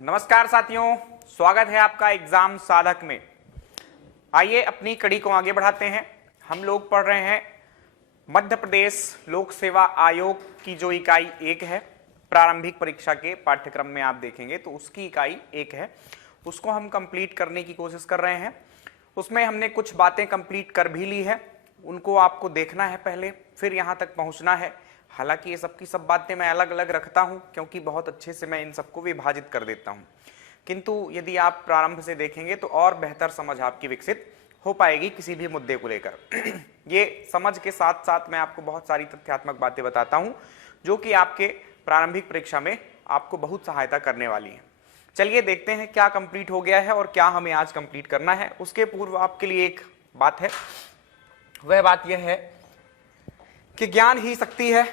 नमस्कार साथियों, स्वागत है आपका एग्जाम साधक में। आइए अपनी कड़ी को आगे बढ़ाते हैं। हम लोग पढ़ रहे हैं मध्य प्रदेश लोक सेवा आयोग की जो इकाई 1 है, प्रारंभिक परीक्षा के पाठ्यक्रम में आप देखेंगे तो उसकी इकाई 1 है, उसको हम कंप्लीट करने की कोशिश कर रहे हैं। उसमें हमने कुछ बातें कंप्लीट कर भी ली है, उनको आपको देखना है पहले, फिर यहाँ तक पहुँचना है। हालांकि ये सब की सब बातें मैं अलग अलग रखता हूं क्योंकि बहुत अच्छे से मैं इन सबको विभाजित कर देता हूं, किंतु यदि आप प्रारंभ से देखेंगे तो और बेहतर समझ आपकी विकसित हो पाएगी किसी भी मुद्दे को लेकर। ये समझ के साथ साथ मैं आपको बहुत सारी तथ्यात्मक बातें बताता हूं जो कि आपके प्रारंभिक परीक्षा में आपको बहुत सहायता करने वाली है। चलिए देखते हैं क्या कंप्लीट हो गया है और क्या हमें आज कंप्लीट करना है। उसके पूर्व आपके लिए एक बात है, वह बात यह है कि ज्ञान ही शक्ति है,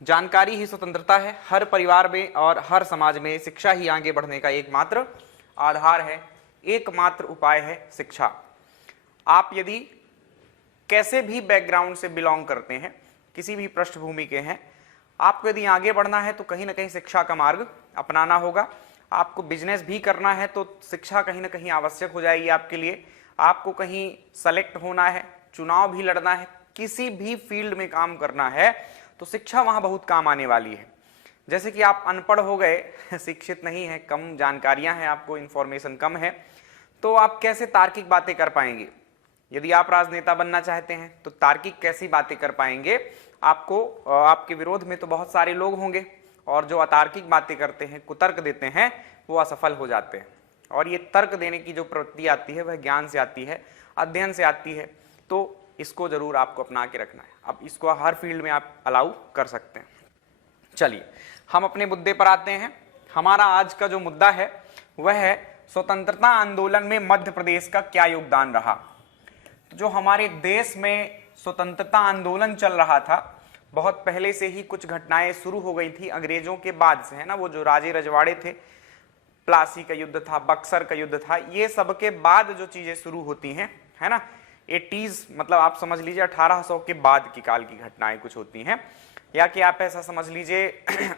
जानकारी ही स्वतंत्रता है। हर परिवार में और हर समाज में शिक्षा ही आगे बढ़ने का एकमात्र आधार है, एकमात्र उपाय है शिक्षा। आप यदि कैसे भी बैकग्राउंड से बिलोंग करते हैं, किसी भी पृष्ठभूमि के हैं, आपको यदि आगे बढ़ना है तो कहीं ना कहीं शिक्षा का मार्ग अपनाना होगा। आपको बिजनेस भी करना है तो शिक्षा कहीं ना कहीं आवश्यक हो जाएगी आपके लिए। आपको कहीं सेलेक्ट होना है, चुनाव भी लड़ना है, किसी भी फील्ड में काम करना है तो शिक्षा वहां बहुत काम आने वाली है। जैसे कि आप अनपढ़ हो गए, शिक्षित नहीं है, कम जानकारियां हैं, आपको इंफॉर्मेशन कम है, तो आप कैसे तार्किक बातें कर पाएंगे। यदि आप राजनेता बनना चाहते हैं तो तार्किक कैसी बातें कर पाएंगे। आपको आपके विरोध में तो बहुत सारे लोग होंगे और जो अतार्किक बातें करते हैं, कुतर्क देते हैं, वो असफल हो जाते हैं। और ये तर्क देने की जो प्रवृत्ति आती है वह ज्ञान से आती है, अध्ययन से आती है, तो इसको जरूर आपको अपना के रखना है। अब इसको हर फील्ड में आप अलाउ कर सकते हैं। चलिए हम अपने मुद्दे पर आते हैं। हमारा आज का जो मुद्दा है वह है स्वतंत्रता आंदोलन में मध्य प्रदेश का क्या योगदान रहा। तो जो हमारे देश में स्वतंत्रता आंदोलन चल रहा था, बहुत पहले से ही कुछ घटनाएं शुरू हो गई थी अंग्रेजों के बाद से, है ना। वो जो राजे रजवाड़े थे, प्लासी का युद्ध था, बक्सर का युद्ध था, ये सबके बाद जो चीजें शुरू होती हैं, है ना, 80s, मतलब आप समझ लीजिए 1800 के बाद की काल की घटनाएं कुछ होती हैं, या कि आप ऐसा समझ लीजिए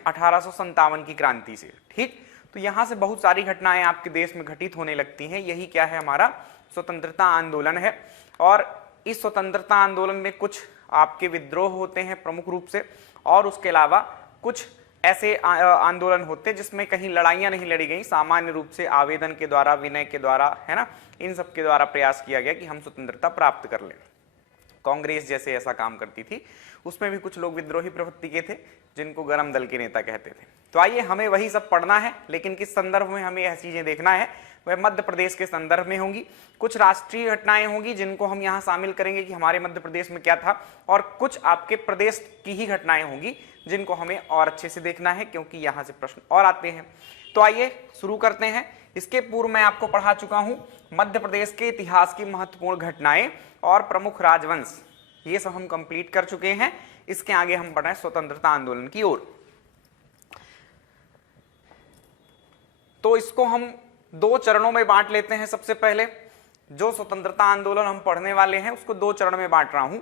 1857 की क्रांति से, ठीक। तो यहां से बहुत सारी घटनाएं आपके देश में घटित होने लगती हैं। यही क्या है, हमारा स्वतंत्रता आंदोलन है। और इस स्वतंत्रता आंदोलन में कुछ आपके विद्रोह होते हैं प्रमुख रूप से, और उसके अलावा कुछ ऐसे आंदोलन होते हैं जिसमें कहीं लड़ाइयां नहीं लड़ी गई, सामान्य रूप से आवेदन के द्वारा, विनय के द्वारा, है ना, इन सब के द्वारा प्रयास किया गया कि हम स्वतंत्रता प्राप्त कर लें। कांग्रेस जैसे ऐसा काम करती थी, उसमें भी कुछ लोग विद्रोही प्रवृत्ति के थे जिनको गरम दल के नेता कहते थे। तो आइए हमें वही सब पढ़ना है, लेकिन किस संदर्भ में हमें यह चीजें देखना है, वह मध्य प्रदेश के संदर्भ में होंगी। कुछ राष्ट्रीय घटनाएं होंगी जिनको हम यहाँ शामिल करेंगे कि हमारे मध्य प्रदेश में क्या था, और कुछ आपके प्रदेश की ही घटनाएं होंगी जिनको हमें और अच्छे से देखना है, क्योंकि यहाँ से प्रश्न और आते हैं। तो आइए शुरू करते हैं। इसके पूर्व मैं आपको पढ़ा चुका हूं मध्य प्रदेश के इतिहास की महत्वपूर्ण घटनाएं और प्रमुख राजवंश, ये सब हम कंप्लीट कर चुके हैं। इसके आगे हम बढ़ रहे हैं स्वतंत्रता आंदोलन की ओर। तो इसको हम 2 चरणों में बांट लेते हैं। सबसे पहले जो स्वतंत्रता आंदोलन हम पढ़ने वाले हैं उसको 2 चरण में बांट रहा हूं।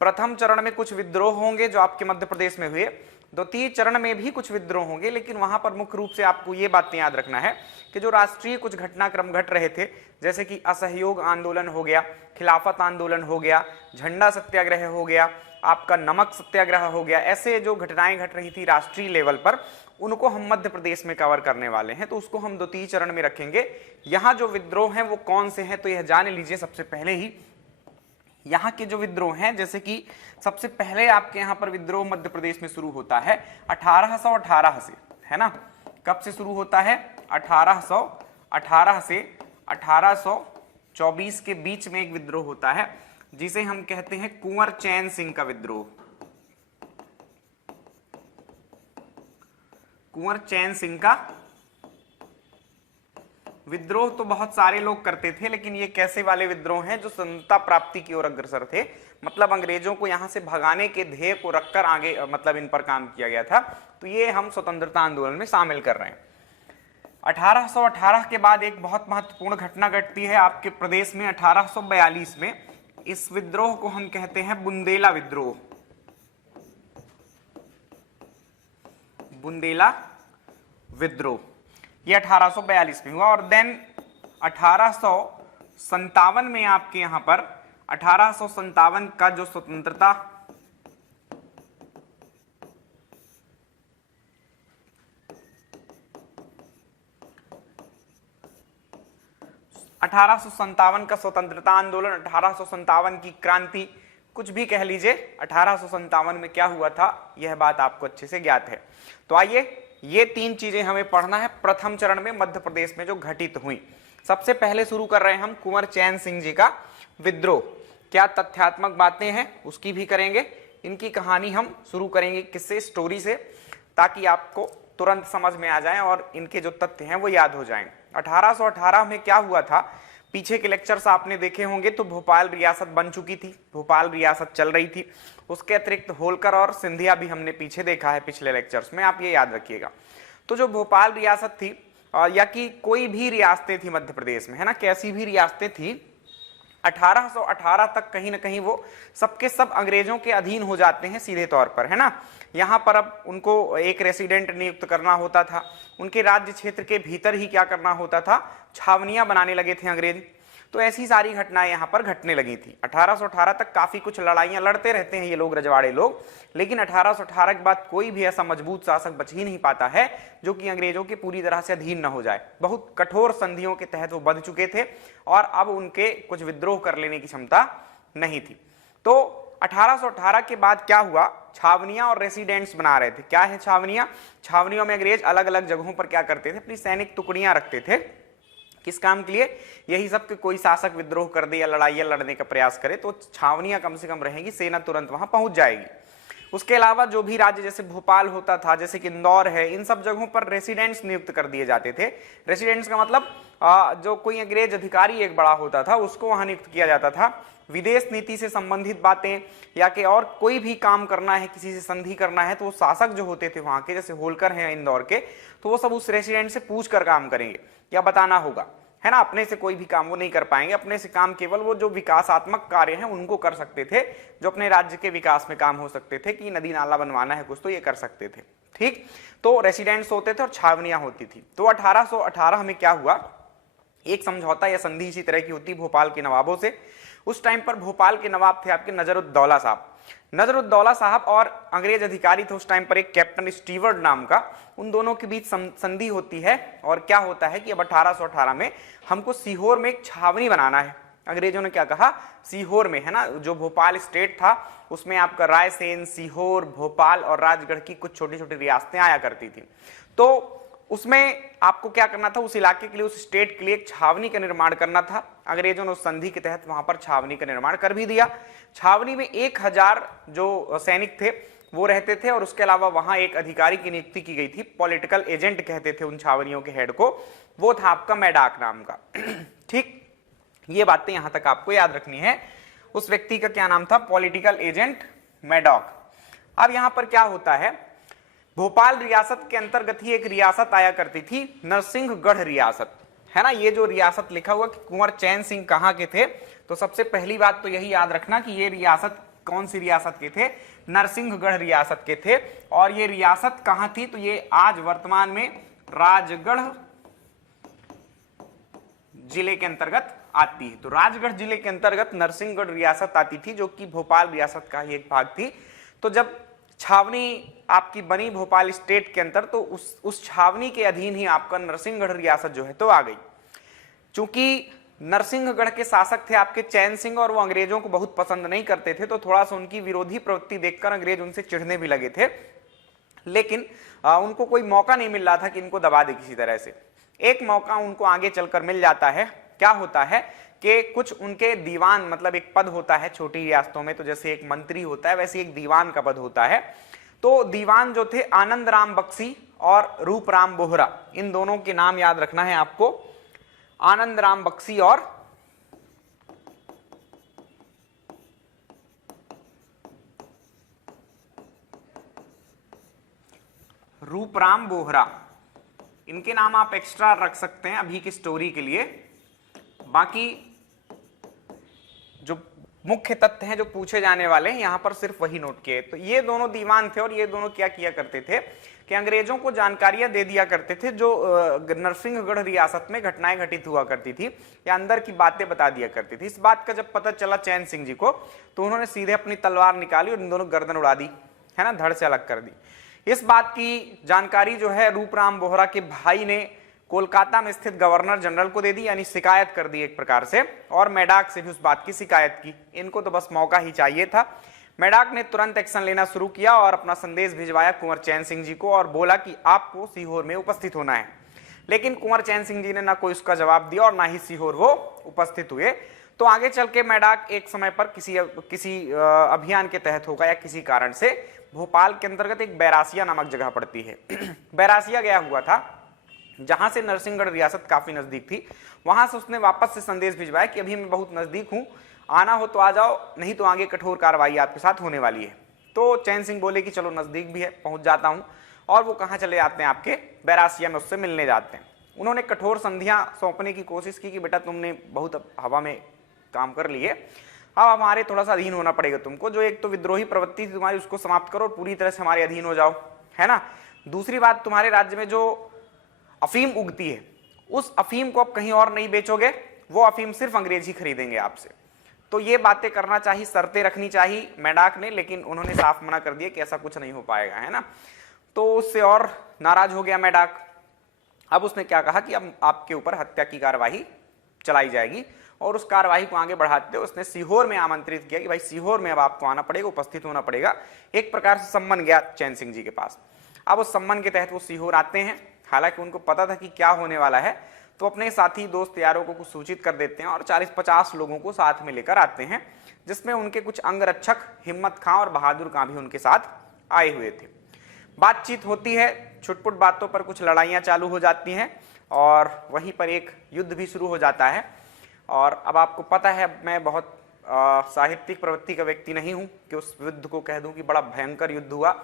प्रथम चरण में कुछ विद्रोह होंगे जो आपके मध्य प्रदेश में हुए, द्वितीय चरण में भी कुछ विद्रोह होंगे, लेकिन वहां पर मुख्य रूप से आपको ये बातें याद रखना है कि जो राष्ट्रीय कुछ घटनाक्रम घट रहे थे, जैसे कि असहयोग आंदोलन हो गया, खिलाफत आंदोलन हो गया, झंडा सत्याग्रह हो गया, आपका नमक सत्याग्रह हो गया, ऐसे जो घटनाएं घट रही थी राष्ट्रीय लेवल पर, उनको हम मध्य प्रदेश में कवर करने वाले हैं। तो उसको हम द्वितीय चरण में रखेंगे। यहाँ जो विद्रोह हैं वो कौन से हैं तो यह जान लीजिए। सबसे पहले ही यहाँ के जो विद्रोह हैं, जैसे कि सबसे पहले आपके यहाँ पर विद्रोह मध्य प्रदेश में शुरू होता है 1818 से, है ना। कब से शुरू होता है? 1818 से 1824 के बीच में एक विद्रोह होता है जिसे हम कहते हैं कुंवर चैन सिंह का विद्रोह। कुंवर चैन सिंह का विद्रोह तो बहुत सारे लोग करते थे, लेकिन ये कैसे वाले विद्रोह हैं जो स्वतंत्रता प्राप्ति की ओर अग्रसर थे, मतलब अंग्रेजों को यहां से भगाने के ध्येय को रखकर आगे मतलब इन पर काम किया गया था। तो ये हम स्वतंत्रता आंदोलन में शामिल कर रहे हैं। 1818 के बाद एक बहुत महत्वपूर्ण घटना घटती है आपके प्रदेश में 1842 में। इस विद्रोह को हम कहते हैं बुंदेला विद्रोह। बुंदेला विद्रोह ये 1842 में हुआ। और देन 1857 में आपके यहां पर 1857 का जो स्वतंत्रता 1857 का स्वतंत्रता आंदोलन, 1857 की क्रांति, कुछ भी कह लीजिए, 1857 में क्या हुआ था यह बात आपको अच्छे से ज्ञात है। तो आइए ये 3 चीजें हमें पढ़ना है प्रथम चरण में मध्य प्रदेश में जो घटित हुई। सबसे पहले शुरू कर रहे हैं हम कुंवर चैन सिंह जी का विद्रोह। क्या तथ्यात्मक बातें हैं उसकी भी करेंगे, इनकी कहानी हम शुरू करेंगे किससे, स्टोरी से, ताकि आपको तुरंत समझ में आ जाए और इनके जो तथ्य हैं वो याद हो जाएं। 1818 में क्या हुआ था, पीछे के लेक्चर्स आपने देखे होंगे तो भोपाल रियासत बन चुकी थी, भोपाल रियासत चल रही थी। उसके अतिरिक्त होलकर और सिंधिया भी हमने पीछे देखा है पिछले लेक्चर्स में, आप ये याद रखिएगा। तो जो भोपाल रियासत थी या कि कोई भी रियासतें थी मध्य प्रदेश में, है ना, कैसी भी रियासतें थी, 1818 तक कहीं ना कहीं वो सबके सब अंग्रेजों के अधीन हो जाते हैं सीधे तौर पर, है ना। यहाँ पर अब उनको एक रेसिडेंट नियुक्त करना होता था, उनके राज्य क्षेत्र के भीतर ही क्या करना होता था, छावनियां बनाने लगे थे अंग्रेज। तो ऐसी सारी घटनाएं यहाँ पर घटने लगी थी। 1818 तक काफी कुछ लड़ाइयां लड़ते रहते हैं ये लोग, रजवाड़े लोग, लेकिन 1818 के बाद कोई भी ऐसा मजबूत शासक बच ही नहीं पाता है जो कि अंग्रेजों के पूरी तरह से अधीन न हो जाए। बहुत कठोर संधियों के तहत वो बंध चुके थे और अब उनके कुछ विद्रोह कर लेने की क्षमता नहीं थी। तो 1818 के बाद क्या हुआ, छावनियां और रेसिडेंट्स बना रहे थे। क्या है छावनियां, छावनियों में अंग्रेज अलग अलग जगहों पर क्या करते थे, अपनी सैनिक टुकड़ियां रखते थे। किस काम के लिए, यही सब कि कोई शासक विद्रोह कर दे या लड़ाइयां लड़ने का प्रयास करे तो छावनियां कम से कम रहेंगी, सेना तुरंत वहां पहुंच जाएगी। उसके अलावा जो भी राज्य जैसे भोपाल होता था, जैसे कि इंदौर है, इन सब जगहों पर रेसिडेंट्स नियुक्त कर दिए जाते थे। रेसिडेंट्स का मतलब जो कोई अंग्रेज अधिकारी एक बड़ा होता था उसको वहां नियुक्त किया जाता था। विदेश नीति से संबंधित बातें या कि और कोई भी काम करना है, किसी से संधि करना है, तो वो शासक जो होते थे वहां के, जैसे होलकर हैं इंदौर के, तो वो सब उस रेसिडेंट से पूछ कर काम करेंगे या बताना होगा, है ना। अपने से कोई भी काम वो नहीं कर पाएंगे, अपने से काम केवल वो जो विकासात्मक कार्य हैं उनको कर सकते थे, जो अपने राज्य के विकास में काम हो सकते थे, कि नदी नाला बनवाना है कुछ तो ये कर सकते थे, ठीक। तो रेसिडेंट्स होते थे और छावनियां होती थी। तो 1818 में क्या हुआ, एक समझौता या संधि इसी तरह की होती भोपाल के नवाबों से। उस टाइम पर भोपाल के नवाब थे आपके नजरुद्दौला साहब। नजरुद्दौला साहब और अंग्रेज अधिकारी थे उस टाइम पर एक कैप्टन स्टीवर्ट नाम का, उन दोनों के बीच संधि होती है। और क्या होता है कि अब 1818 में हमको सीहोर में एक छावनी बनाना है। अंग्रेजों ने क्या कहा, सीहोर में, है ना, जो भोपाल स्टेट था उसमें आपका रायसेन, सीहोर, भोपाल और राजगढ़ की कुछ छोटी छोटी रियासतें आया करती थी। तो उसमें आपको क्या करना था, उस इलाके के लिए, उस स्टेट के लिए एक छावनी का निर्माण करना था। अंग्रेजों ने उस संधि के तहत वहां पर छावनी का निर्माण कर भी दिया। छावनी में 1000 जो सैनिक थे वो रहते थे और उसके अलावा वहां एक अधिकारी की नियुक्ति की गई थी, पॉलिटिकल एजेंट कहते थे उन छावनियों के हेड को, वो था आपका मैडाक नाम का, ठीक। ये बातें यहां तक आपको याद रखनी है। उस व्यक्ति का क्या नाम था, पॉलिटिकल एजेंट मैडॉक। अब यहां पर क्या होता है, भोपाल रियासत के अंतर्गत ही एक रियासत आया करती थी, नरसिंहगढ़ रियासत, है ना। ये जो रियासत लिखा हुआ कि कुंवर चैन सिंह कहां के थे, तो सबसे पहली बात तो यही याद रखना कि ये रियासत कौन सी रियासत के थे, नरसिंहगढ़ रियासत के थे। और ये रियासत कहां थी, तो ये आज वर्तमान में राजगढ़ जिले के अंतर्गत आती है। तो राजगढ़ जिले के अंतर्गत नरसिंहगढ़ रियासत आती थी, जो कि भोपाल रियासत का ही एक भाग थी। तो जब छावनी आपकी बनी भोपाल स्टेट के अंदर, तो उस छावनी के अधीन ही आपका नरसिंहगढ़ रियासत जो है तो आ गई। चूंकि नरसिंहगढ़ के शासक थे आपके चैन सिंह और वो अंग्रेजों को बहुत पसंद नहीं करते थे, तो थोड़ा सा उनकी विरोधी प्रवृत्ति देखकर अंग्रेज उनसे चिढ़ने भी लगे थे। लेकिन उनको कोई मौका नहीं मिल रहा था कि इनको दबा दे किसी तरह से। एक मौका उनको आगे चलकर मिल जाता है। क्या होता है कि कुछ उनके दीवान, मतलब एक पद होता है छोटी रियासतों में, तो जैसे एक मंत्री होता है वैसे एक दीवान का पद होता है। तो दीवान जो थे आनंद राम बख्शी और रूप राम बोहरा, इन दोनों के नाम याद रखना है आपको, आनंद राम बख्शी और रूपराम बोहरा, इनके नाम आप एक्स्ट्रा रख सकते हैं अभी की स्टोरी के लिए। बाकी जो मुख्य तथ्य हैं जो पूछे जाने वाले हैं यहां पर सिर्फ वही नोट किए। तो ये दोनों दीवान थे और ये दोनों क्या किया करते थे कि अंग्रेजों को जानकारियां दे दिया करते थे जो नरसिंहगढ़ रियासत में घटनाएं घटित हुआ करती थी या अंदर की बातें बता दिया करती थी। इस बात का जब पता चला चैन सिंह जी को तो उन्होंने सीधे अपनी तलवार निकाली और इन दोनों गर्दन उड़ा दी, है ना, धड़ से अलग कर दी। इस बात की जानकारी जो है रूपराम बोहरा के भाई ने कोलकाता में स्थित गवर्नर जनरल को दे दी, यानी शिकायत कर दी एक प्रकार से, और मैडाक से भी उस बात की शिकायत की। इनको तो बस मौका ही चाहिए था। मैडाक ने तुरंत एक्शन लेना शुरू किया और अपना संदेश भिजवाया कुंवर चैन सिंह जी को और बोला कि आपको सीहोर में उपस्थित होना है। लेकिन कुंवर चैन सिंह जी ने ना कोई उसका जवाब दिया और ना ही सीहोर वो उपस्थित हुए। तो आगे चल के मैडाक एक समय पर किसी अभियान के तहत होगा या किसी कारण से भोपाल के अंतर्गत एक बैरासिया नामक जगह पड़ती है बैरासिया गया हुआ था, जहां से नरसिंहगढ़ रियासत काफी नजदीक थी। वहां से उसने वापस से संदेश भिजवाया कि अभी मैं बहुत नजदीक हूं, आना हो तो आ जाओ, नहीं तो आगे कठोर कार्रवाई आपके साथ होने वाली है। तो चैन सिंह बोले कि चलो नजदीक भी है, पहुंच जाता हूं। और वो कहां चले जाते हैं, आपके बैरासिया में उससे मिलने जाते हैं। उन्होंने कठोर संधियां सौंपने की कोशिश की कि बेटा तुमने बहुत हवा में काम कर लिए, अब हमारे थोड़ा सा अधीन होना पड़ेगा तुमको। जो एक तो विद्रोही प्रवृत्ति थी तुम्हारी उसको समाप्त करो और पूरी तरह से हमारे अधीन हो जाओ, है ना। दूसरी बात, तुम्हारे राज्य में जो अफीम उगती है उस अफीम को अब कहीं और नहीं बेचोगे, वो अफीम सिर्फ अंग्रेज ही खरीदेंगे आपसे। तो ये बातें करना चाहिए, शर्तें रखनी चाहिए मैडाक ने, लेकिन उन्होंने साफ मना कर दिया कि ऐसा कुछ नहीं हो पाएगा, है ना। तो उससे और नाराज हो गया मैडाक। अब उसने क्या कहा कि अब आपके ऊपर हत्या की कार्यवाही चलाई जाएगी और उस कार्यवाही को आगे बढ़ाते हुए उसने सीहोर में आमंत्रित किया कि भाई सीहोर में अब आपको आना पड़ेगा, उपस्थित होना पड़ेगा। एक प्रकार से सम्मन गया चैन सिंह जी के पास। अब उस सम्मन के तहत वो सीहोर आते हैं। हालांकि उनको पता था कि क्या होने वाला है, तो अपने साथी दोस्त यारों को कुछ सूचित कर देते हैं और 40-50 लोगों को साथ में लेकर आते हैं, जिसमें उनके कुछ अंगरक्षक हिम्मत खां और बहादुर खां भी उनके साथ आए हुए थे। बातचीत होती है, छुटपुट बातों पर कुछ लड़ाइयाँ चालू हो जाती हैं और वहीं पर एक युद्ध भी शुरू हो जाता है। और अब आपको पता है मैं बहुत साहित्यिक प्रवृत्ति का व्यक्ति नहीं हूँ कि उस युद्ध को कह दूँ कि बड़ा भयंकर युद्ध हुआ,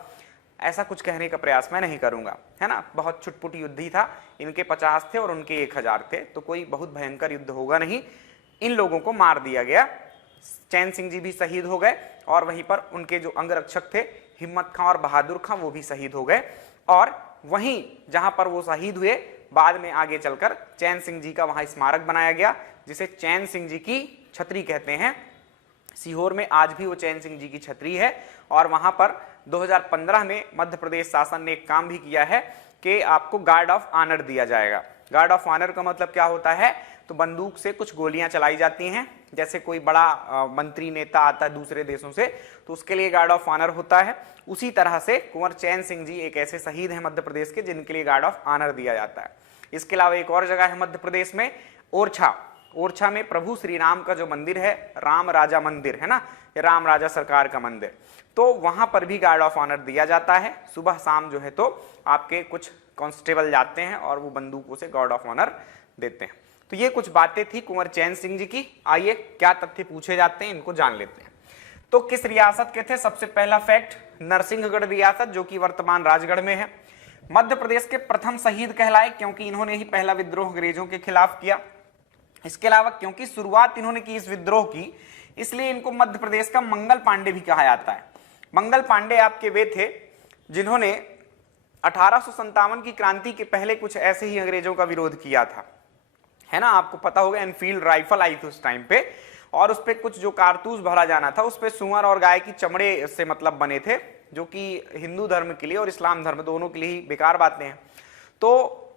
ऐसा कुछ कहने का प्रयास मैं नहीं करूंगा, है ना। बहुत छुटपुट युद्ध ही था, इनके 50 थे और उनके 1000 थे, तो कोई बहुत भयंकर युद्ध होगा नहीं। इन लोगों को मार दिया गया, चैन सिंह जी भी शहीद हो गए और वहीं पर उनके जो अंगरक्षक थे हिम्मत खां और बहादुर खां वो भी शहीद हो गए। और वहीं जहां पर वो शहीद हुए, बाद में आगे चलकर चैन सिंह जी का वहां स्मारक बनाया गया, जिसे चैन सिंह जी की छतरी कहते हैं। सीहोर में आज भी वो चैन सिंह जी की छतरी है। और वहां पर 2015 में मध्य प्रदेश शासन ने एक काम भी किया है कि आपको गार्ड ऑफ ऑनर दिया जाएगा। गार्ड ऑफ ऑनर का मतलब क्या होता है, तो बंदूक से कुछ गोलियां चलाई जाती हैं, जैसे कोई बड़ा मंत्री नेता आता है दूसरे देशों से तो उसके लिए गार्ड ऑफ ऑनर होता है। उसी तरह से कुंवर चैन सिंह जी एक ऐसे शहीद हैं मध्य प्रदेश के जिनके लिए गार्ड ऑफ ऑनर दिया जाता है। इसके अलावा एक और जगह है मध्य प्रदेश में, ओरछा में प्रभु श्री राम का जो मंदिर है, राम राजा मंदिर है ना, राम राजा सरकार का मंदिर, तो वहां पर भी गार्ड ऑफ ऑनर दिया जाता है। सुबह शाम जो है तो आपके कुछ कांस्टेबल जाते हैं और वो बंदूकों से गार्ड ऑफ ऑनर देते हैं। तो ये कुछ बातें थी कुंवर चैन सिंह जी की। आइए क्या तथ्य पूछे जाते हैं इनको जान लेते हैं। तो किस रियासत के थे, सबसे पहला फैक्ट, नरसिंहगढ़ रियासत जो कि वर्तमान राजगढ़ में है। मध्य प्रदेश के प्रथम शहीद कहलाए क्योंकि इन्होंने ही पहला विद्रोह अंग्रेजों के खिलाफ किया। इसके अलावा क्योंकि शुरुआत इन्होंने की इस विद्रोह की, इसलिए इनको मध्य प्रदेश का मंगल पांडे भी कहा जाता है। मंगल पांडे आपके वे थे जिन्होंने 1857 की क्रांति के पहले कुछ ऐसे ही अंग्रेजों का विरोध किया था, है ना। आपको पता होगा एनफील्ड राइफल आई थी उस टाइम पे और उस पे कुछ जो कारतूस भरा जाना था उस पे सुअर और गाय की चमड़े से मतलब बने थे, जो कि हिंदू धर्म के लिए और इस्लाम धर्म दोनों के लिए ही बेकार बातें हैं। तो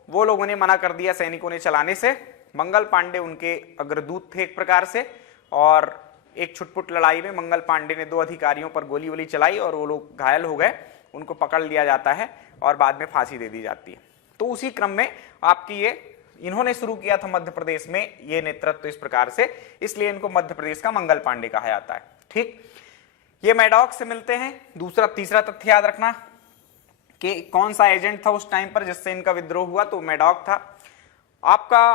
वो लोगों ने मना कर दिया सैनिकों ने चलाने से। मंगल पांडे उनके अग्रदूत थे एक प्रकार से, और एक छुटपुट लड़ाई में मंगल पांडे ने 2 अधिकारियों पर गोली वोली चलाई और वो लोग घायल हो गए। उनको पकड़ लिया जाता है और बाद में फांसी दे दी जाती है। तो उसी क्रम में आपकी ये इन्होंने शुरू किया था मध्य प्रदेश में ये नेतृत्व इस प्रकार से, इसलिए इनको मध्य प्रदेश का मंगल पांडे कहा जाता है। ठीक, ये मैडॉक से मिलते हैं। तीसरा तथ्य याद रखना कि कौन सा एजेंट था उस टाइम पर जिससे इनका विद्रोह हुआ, तो मैडॉक था। आपका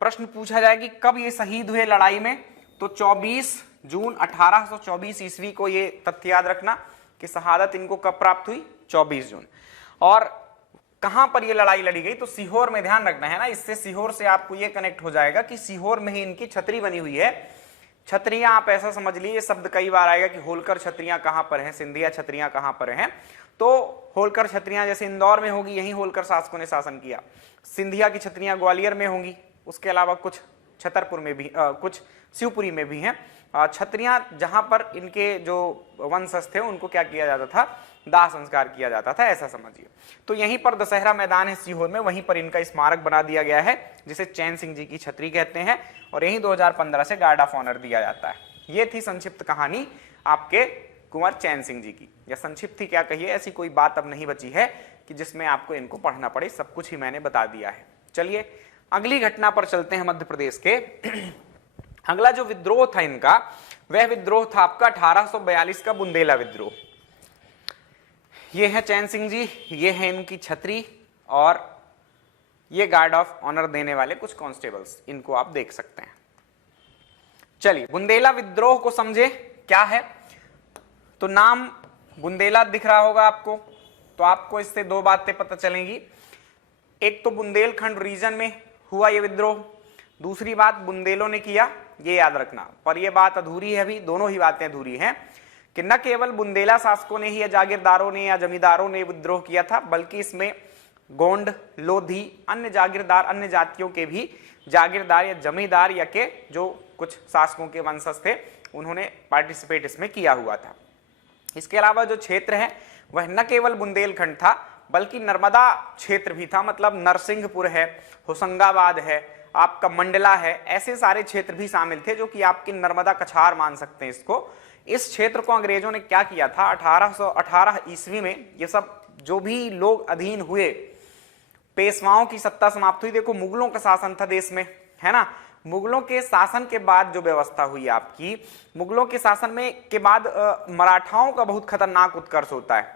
प्रश्न पूछा जाए कि कब ये शहीद हुए लड़ाई में, तो 24 जून 1824 ईस्वी को। ये तथ्य याद रखना कि शहादत इनको कब प्राप्त हुई, 24 जून। और कहां पर ये लड़ाई लड़ी गई, तो सीहोर में। ध्यान रखना है ना, इससे सीहोर से आपको ये कनेक्ट हो जाएगा कि सीहोर में ही इनकी छतरी बनी हुई है। छत्रियां आप ऐसा समझ लीजिए, शब्द कई बार आएगा कि होलकर छत्रियां कहां पर हैं, सिंधिया छत्रियां कहां पर हैं। तो होलकर छत्रियां जैसे इंदौर में होगी, यहीं होलकर शासकों ने शासन किया। सिंधिया की छत्रियां ग्वालियर में होंगी, उसके अलावा कुछ छतरपुर में भी कुछ शिवपुरी में भी हैं। छत्रियां जहां पर इनके जो वंशज थे उनको क्या किया जाता था, दाह संस्कार किया जाता था, ऐसा समझिए। तो यहीं पर दशहरा मैदान है सीहोर में, वहीं पर इनका स्मारक बना दिया गया है जिसे चैन सिंह जी की छतरी कहते हैं, और यहीं 2015 से गार्ड ऑफ ऑनर दिया जाता है। ये थी संक्षिप्त कहानी आपके कुंवर चैन सिंह जी की, या संक्षिप्त थी क्या कहिए, ऐसी कोई बात अब नहीं बची है कि जिसमें आपको इनको पढ़ना पड़े, सब कुछ ही मैंने बता दिया है। चलिए अगली घटना पर चलते हैं मध्य प्रदेश के। अगला जो विद्रोह था इनका, वह विद्रोह था आपका 1842 का बुंदेला विद्रोह। ये है चैन सिंह जी, ये है इनकी छतरी, और ये गार्ड ऑफ ऑनर देने वाले कुछ कांस्टेबल्स, इनको आप देख सकते हैं। चलिए बुंदेला विद्रोह को समझे क्या है। तो नाम बुंदेला दिख रहा होगा आपको, तो आपको इससे दो बातें पता चलेंगी। एक तो बुंदेलखंड रीजन में हुआ ये विद्रोह, दूसरी बात बुंदेलों ने किया, ये याद रखना। पर यह बात अधूरी है, अभी दोनों ही बातें अधूरी हैं कि न केवल बुंदेला शासकों ने ही या जागीरदारों ने या जमींदारों ने विद्रोह किया था, बल्कि इसमें गोंड, लोधी, अन्य जागीरदार, अन्य जातियों के भी जागीरदार या जमींदार या के जो कुछ शासकों के वंशज थे, उन्होंने पार्टिसिपेट इसमें किया हुआ था। इसके अलावा जो क्षेत्र है वह न केवल बुंदेलखंड था, बल्कि नर्मदा क्षेत्र भी था, मतलब नरसिंहपुर है, होशंगाबाद है, आपका मंडला है, ऐसे सारे क्षेत्र भी शामिल थे जो कि आपकी नर्मदा कछार मान सकते हैं इसको। इस क्षेत्र को अंग्रेजों ने क्या किया था, 1818 ईस्वी में ये सब जो भी लोग अधीन हुए, पेशवाओं की सत्ता समाप्त हुई। देखो मुगलों का शासन था देश में, है ना। मुगलों के शासन के बाद जो व्यवस्था हुई आपकी, मुगलों के शासन में के बाद मराठाओं का बहुत खतरनाक उत्कर्ष होता है,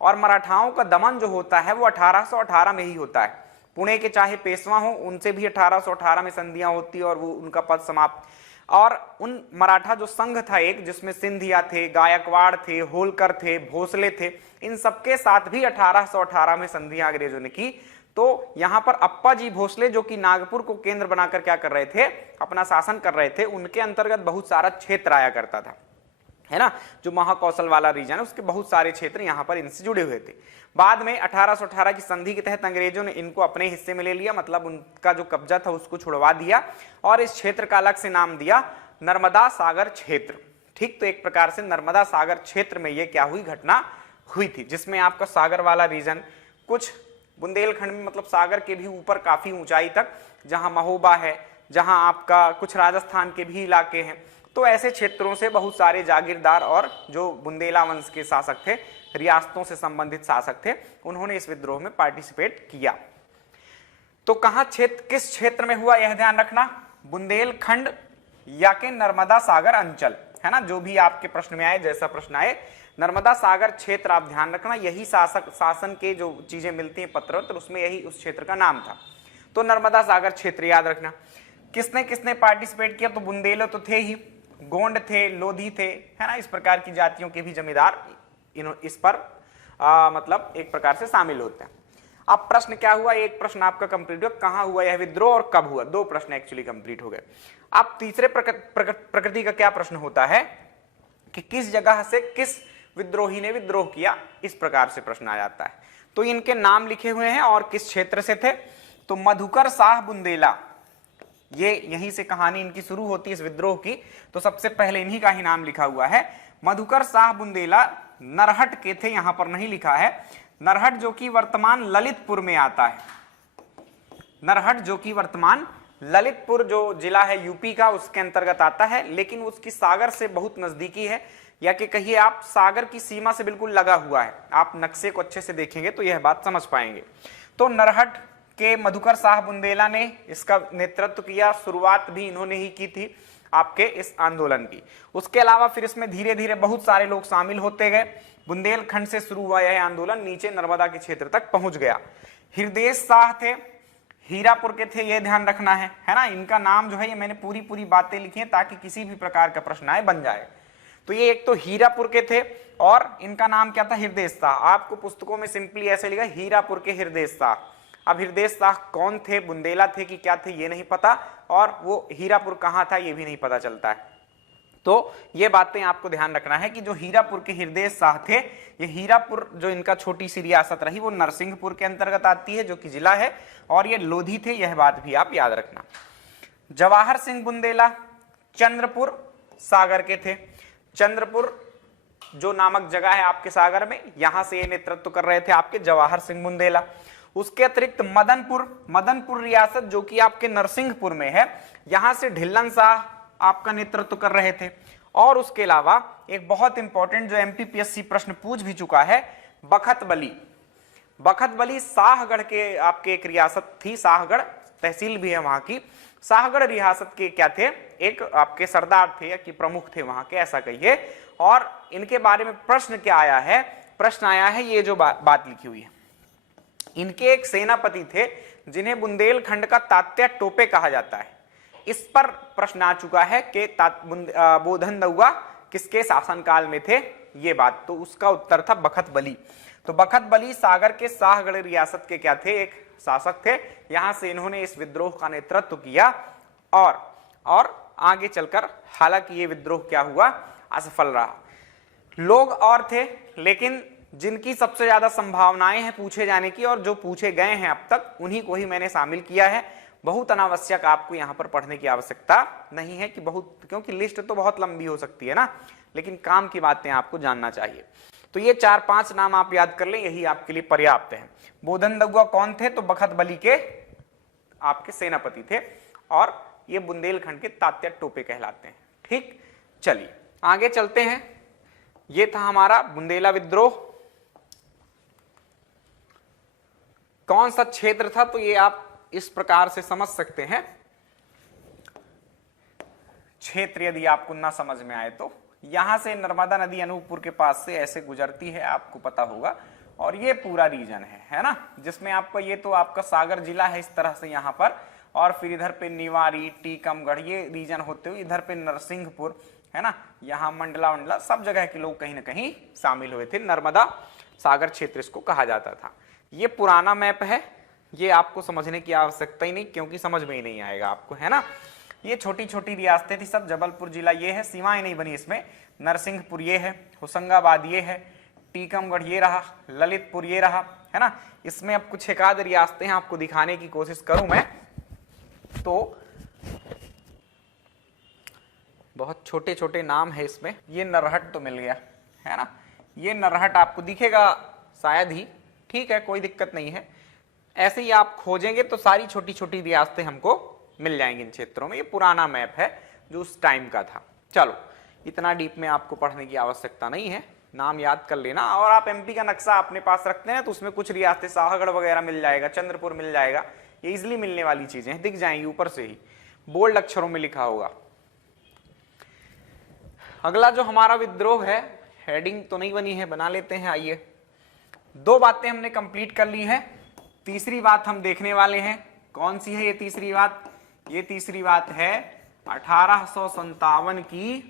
और मराठाओं का दमन जो होता है वो 1818 में ही होता है। पुणे के चाहे पेशवा हो, उनसे भी 1818 में संधियां होती और वो उनका पद समाप्त। और उन मराठा जो संघ था एक, जिसमें सिंधिया थे, गायकवाड़ थे, होलकर थे, भोसले थे, इन सबके साथ भी 1818 में संधियां अंग्रेजों ने की। तो यहां पर अप्पा जी भोसले जो कि नागपुर को केंद्र बनाकर क्या कर रहे थे, अपना शासन कर रहे थे, उनके अंतर्गत बहुत सारा क्षेत्र आया करता था, है ना। जो महाकौशल वाला रीजन है उसके बहुत सारे क्षेत्र यहां पर इनसे जुड़े हुए थे। बाद में 1818 की संधि के तहत अंग्रेजों ने इनको अपने हिस्से में ले लिया, मतलब उनका जो कब्जा था उसको छुड़वा दिया, और इस क्षेत्र का अलग से नाम दिया नर्मदा सागर क्षेत्र। ठीक, तो एक प्रकार से नर्मदा सागर क्षेत्र में ये क्या हुई, घटना हुई थी, जिसमें आपका सागर वाला रीजन, कुछ बुंदेलखंड में मतलब सागर के भी ऊपर काफी ऊंचाई तक, जहां महोबा है, जहां आपका कुछ राजस्थान के भी इलाके हैं, तो ऐसे क्षेत्रों से बहुत सारे जागीरदार और जो बुंदेला वंश के शासक थे, रियासतों से संबंधित शासक थे, उन्होंने इस विद्रोह में पार्टिसिपेट किया। तो कहां क्षेत्र, किस क्षेत्र में हुआ यह ध्यान रखना, बुंदेलखंड या के नर्मदा सागर अंचल, है ना। जो भी आपके प्रश्न में आए, जैसा प्रश्न आए, नर्मदा सागर क्षेत्र आप ध्यान रखना, यही शासन के जो चीजें मिलती हैं पत्र, तो उसमें यही उस क्षेत्र का नाम था। तो नर्मदा सागर क्षेत्र याद रखना। किसने किसने पार्टिसिपेट किया, तो बुंदेलो तो थे ही, गोंड थे, लोधी थे, है ना, इस प्रकार की जातियों के भी जमींदार इस पर मतलब एक प्रकार से शामिल होते हैं। अब प्रश्न क्या हुआ, एक प्रश्न आपका कंप्लीट हुआ, कहां हुआ यह विद्रोह और कब हुआ, दो प्रश्न एक्चुअली कंप्लीट हो गए। अब तीसरे प्रकृति का क्या प्रश्न होता है कि किस जगह से किस विद्रोही ने विद्रोह किया, इस प्रकार से प्रश्न आ जाता है। तो इनके नाम लिखे हुए हैं और किस क्षेत्र से थे, तो मधुकर शाह बुंदेला, ये यहीं से कहानी इनकी शुरू होती है इस विद्रोह की। तो सबसे पहले इन्हीं का ही नाम लिखा हुआ है, मधुकर शाह बुंदेला नरहट के थे, यहां पर नहीं लिखा है। नरहट जो कि वर्तमान ललितपुर में आता है, नरहट जो कि वर्तमान ललितपुर जो जिला है यूपी का, उसके अंतर्गत आता है, लेकिन उसकी सागर से बहुत नजदीकी है, या कि कहिए आप सागर की सीमा से बिल्कुल लगा हुआ है। आप नक्शे को अच्छे से देखेंगे तो यह बात समझ पाएंगे। तो नरहट के मधुकर शाह बुंदेला ने इसका नेतृत्व किया, शुरुआत भी इन्होंने ही की थी आपके इस आंदोलन की। उसके अलावा फिर इसमें धीरे धीरे बहुत सारे लोग शामिल होते गए। बुंदेलखंड से शुरू हुआ यह आंदोलन नीचे नर्मदा के क्षेत्र तक पहुंच गया। हृदय शाह थे, हीरापुर के थे, यह ध्यान रखना है ना। इनका नाम जो है, ये मैंने पूरी बातें लिखी हैं ताकि किसी भी प्रकार का प्रश्न आए बन जाए। तो ये एक तो हीरापुर के थे और इनका नाम क्या था, हृदय शाह। आपको पुस्तकों में सिंपली ऐसे लिखा हीरापुर के हृदय शाह। अब हृदय शाह कौन थे, बुंदेला थे कि क्या थे, ये नहीं पता, और वो हीरापुर कहां था ये भी नहीं पता चलता है। तो ये बातें आपको ध्यान रखना है कि जो हीरापुर के हृदय शाह थे, ये हीरापुर जो इनका छोटी सी रियासत रही वो नरसिंहपुर के अंतर्गत आती है, जो कि जिला है, और ये लोधी थे, यह बात भी आप याद रखना। जवाहर सिंह बुंदेला चंद्रपुर सागर के थे। चंद्रपुर जो नामक जगह है आपके सागर में, यहां से ये नेतृत्व कर रहे थे आपके जवाहर सिंह बुंदेला। उसके अतिरिक्त मदनपुर रियासत जो कि आपके नरसिंहपुर में है, यहां से ढिल्लन शाह आपका नेतृत्व कर रहे थे। और उसके अलावा एक बहुत इंपॉर्टेंट जो एमपीपीएससी प्रश्न पूछ भी चुका है, बखत बली शाहगढ़ के आपके एक रियासत थी, शाहगढ़ तहसील भी है वहां की। शाहगढ़ रियासत के क्या थे, एक आपके सरदार थे कि प्रमुख थे वहां के, ऐसा कहिए। और इनके बारे में प्रश्न क्या आया है, प्रश्न आया है ये जो बात लिखी हुई है, इनके एक सेनापति थे जिन्हें बुंदेलखंड का तात्या टोपे कहा जाता है। इस पर प्रश्न आ चुका है कि बोधनदुआ किसके शासनकाल में थे, ये बात, तो उसका उत्तर था बखत बली। तो बखत बली सागर के शाहगढ़ रियासत के क्या थे, एक शासक थे। यहां से इन्होंने इस विद्रोह का नेतृत्व किया और आगे चलकर हालांकि ये विद्रोह क्या हुआ, असफल रहा। लोग और थे, लेकिन जिनकी सबसे ज्यादा संभावनाएं हैं पूछे जाने की और जो पूछे गए हैं अब तक, उन्हीं को ही मैंने शामिल किया है। बहुत अनावश्यक आपको यहां पर पढ़ने की आवश्यकता नहीं है कि बहुत, क्योंकि लिस्ट तो बहुत लंबी हो सकती है ना, लेकिन काम की बातें आपको जानना चाहिए। तो ये 4-5 नाम आप याद कर लें, यही आपके लिए पर्याप्त है। बोधनदुआ कौन थे, तो बखत बली के आपके सेनापति थे, और ये बुंदेलखंड के तात्या टोपे कहलाते हैं। ठीक, चलिए आगे चलते हैं। ये था हमारा बुंदेला विद्रोह। कौन सा क्षेत्र था, तो ये आप इस प्रकार से समझ सकते हैं। क्षेत्र यदि आपको ना समझ में आए तो यहां से नर्मदा नदी अनूपपुर के पास से ऐसे गुजरती है, आपको पता होगा, और ये पूरा रीजन है ना, जिसमें आपका ये तो आपका सागर जिला है इस तरह से यहां पर, और फिर इधर पे निवाड़ी, टीकमगढ़, ये रीजन होते हुए इधर पे नरसिंहपुर है ना, यहाँ मंडला सब जगह के लोग कहीं ना कहीं शामिल हुए थे। नर्मदा सागर क्षेत्र इसको कहा जाता था। ये पुराना मैप है, ये आपको समझने की आवश्यकता ही नहीं, क्योंकि समझ में ही नहीं आएगा आपको, है ना। ये छोटी छोटी रियासतें थी सब। जबलपुर जिला ये है, सीमाएं नहीं बनी इसमें। नरसिंहपुर ये है, होशंगाबाद ये है, टीकमगढ़ ये रहा, ललितपुर ये रहा, है ना। इसमें अब कुछ एकाध रियासतें आपको दिखाने की कोशिश करूं मैं, तो बहुत छोटे छोटे नाम है इसमें। ये नरहट तो मिल गया, है ना, ये नरहट आपको दिखेगा शायद ही, ठीक है, कोई दिक्कत नहीं है। ऐसे ही आप खोजेंगे तो सारी छोटी छोटी रियासतें हमको मिल जाएंगी इन क्षेत्रों में। ये पुराना मैप है जो उस टाइम का था। चलो, इतना डीप में आपको पढ़ने की आवश्यकता नहीं है, नाम याद कर लेना। और आप एमपी का नक्शा अपने पास रखते हैं तो उसमें कुछ रियासतें, शाहगढ़ वगैरह मिल जाएगा, चंद्रपुर मिल जाएगा, ये इजिली मिलने वाली चीजें दिख जाएंगी, ऊपर से ही बोल्ड अक्षरों में लिखा होगा। अगला जो हमारा विद्रोह है, हेडिंग तो नहीं बनी है, बना लेते हैं। आइए, 2 बातें हमने कंप्लीट कर ली है, तीसरी बात हम देखने वाले हैं। कौन सी है ये तीसरी बात? ये तीसरी बात है 1857 की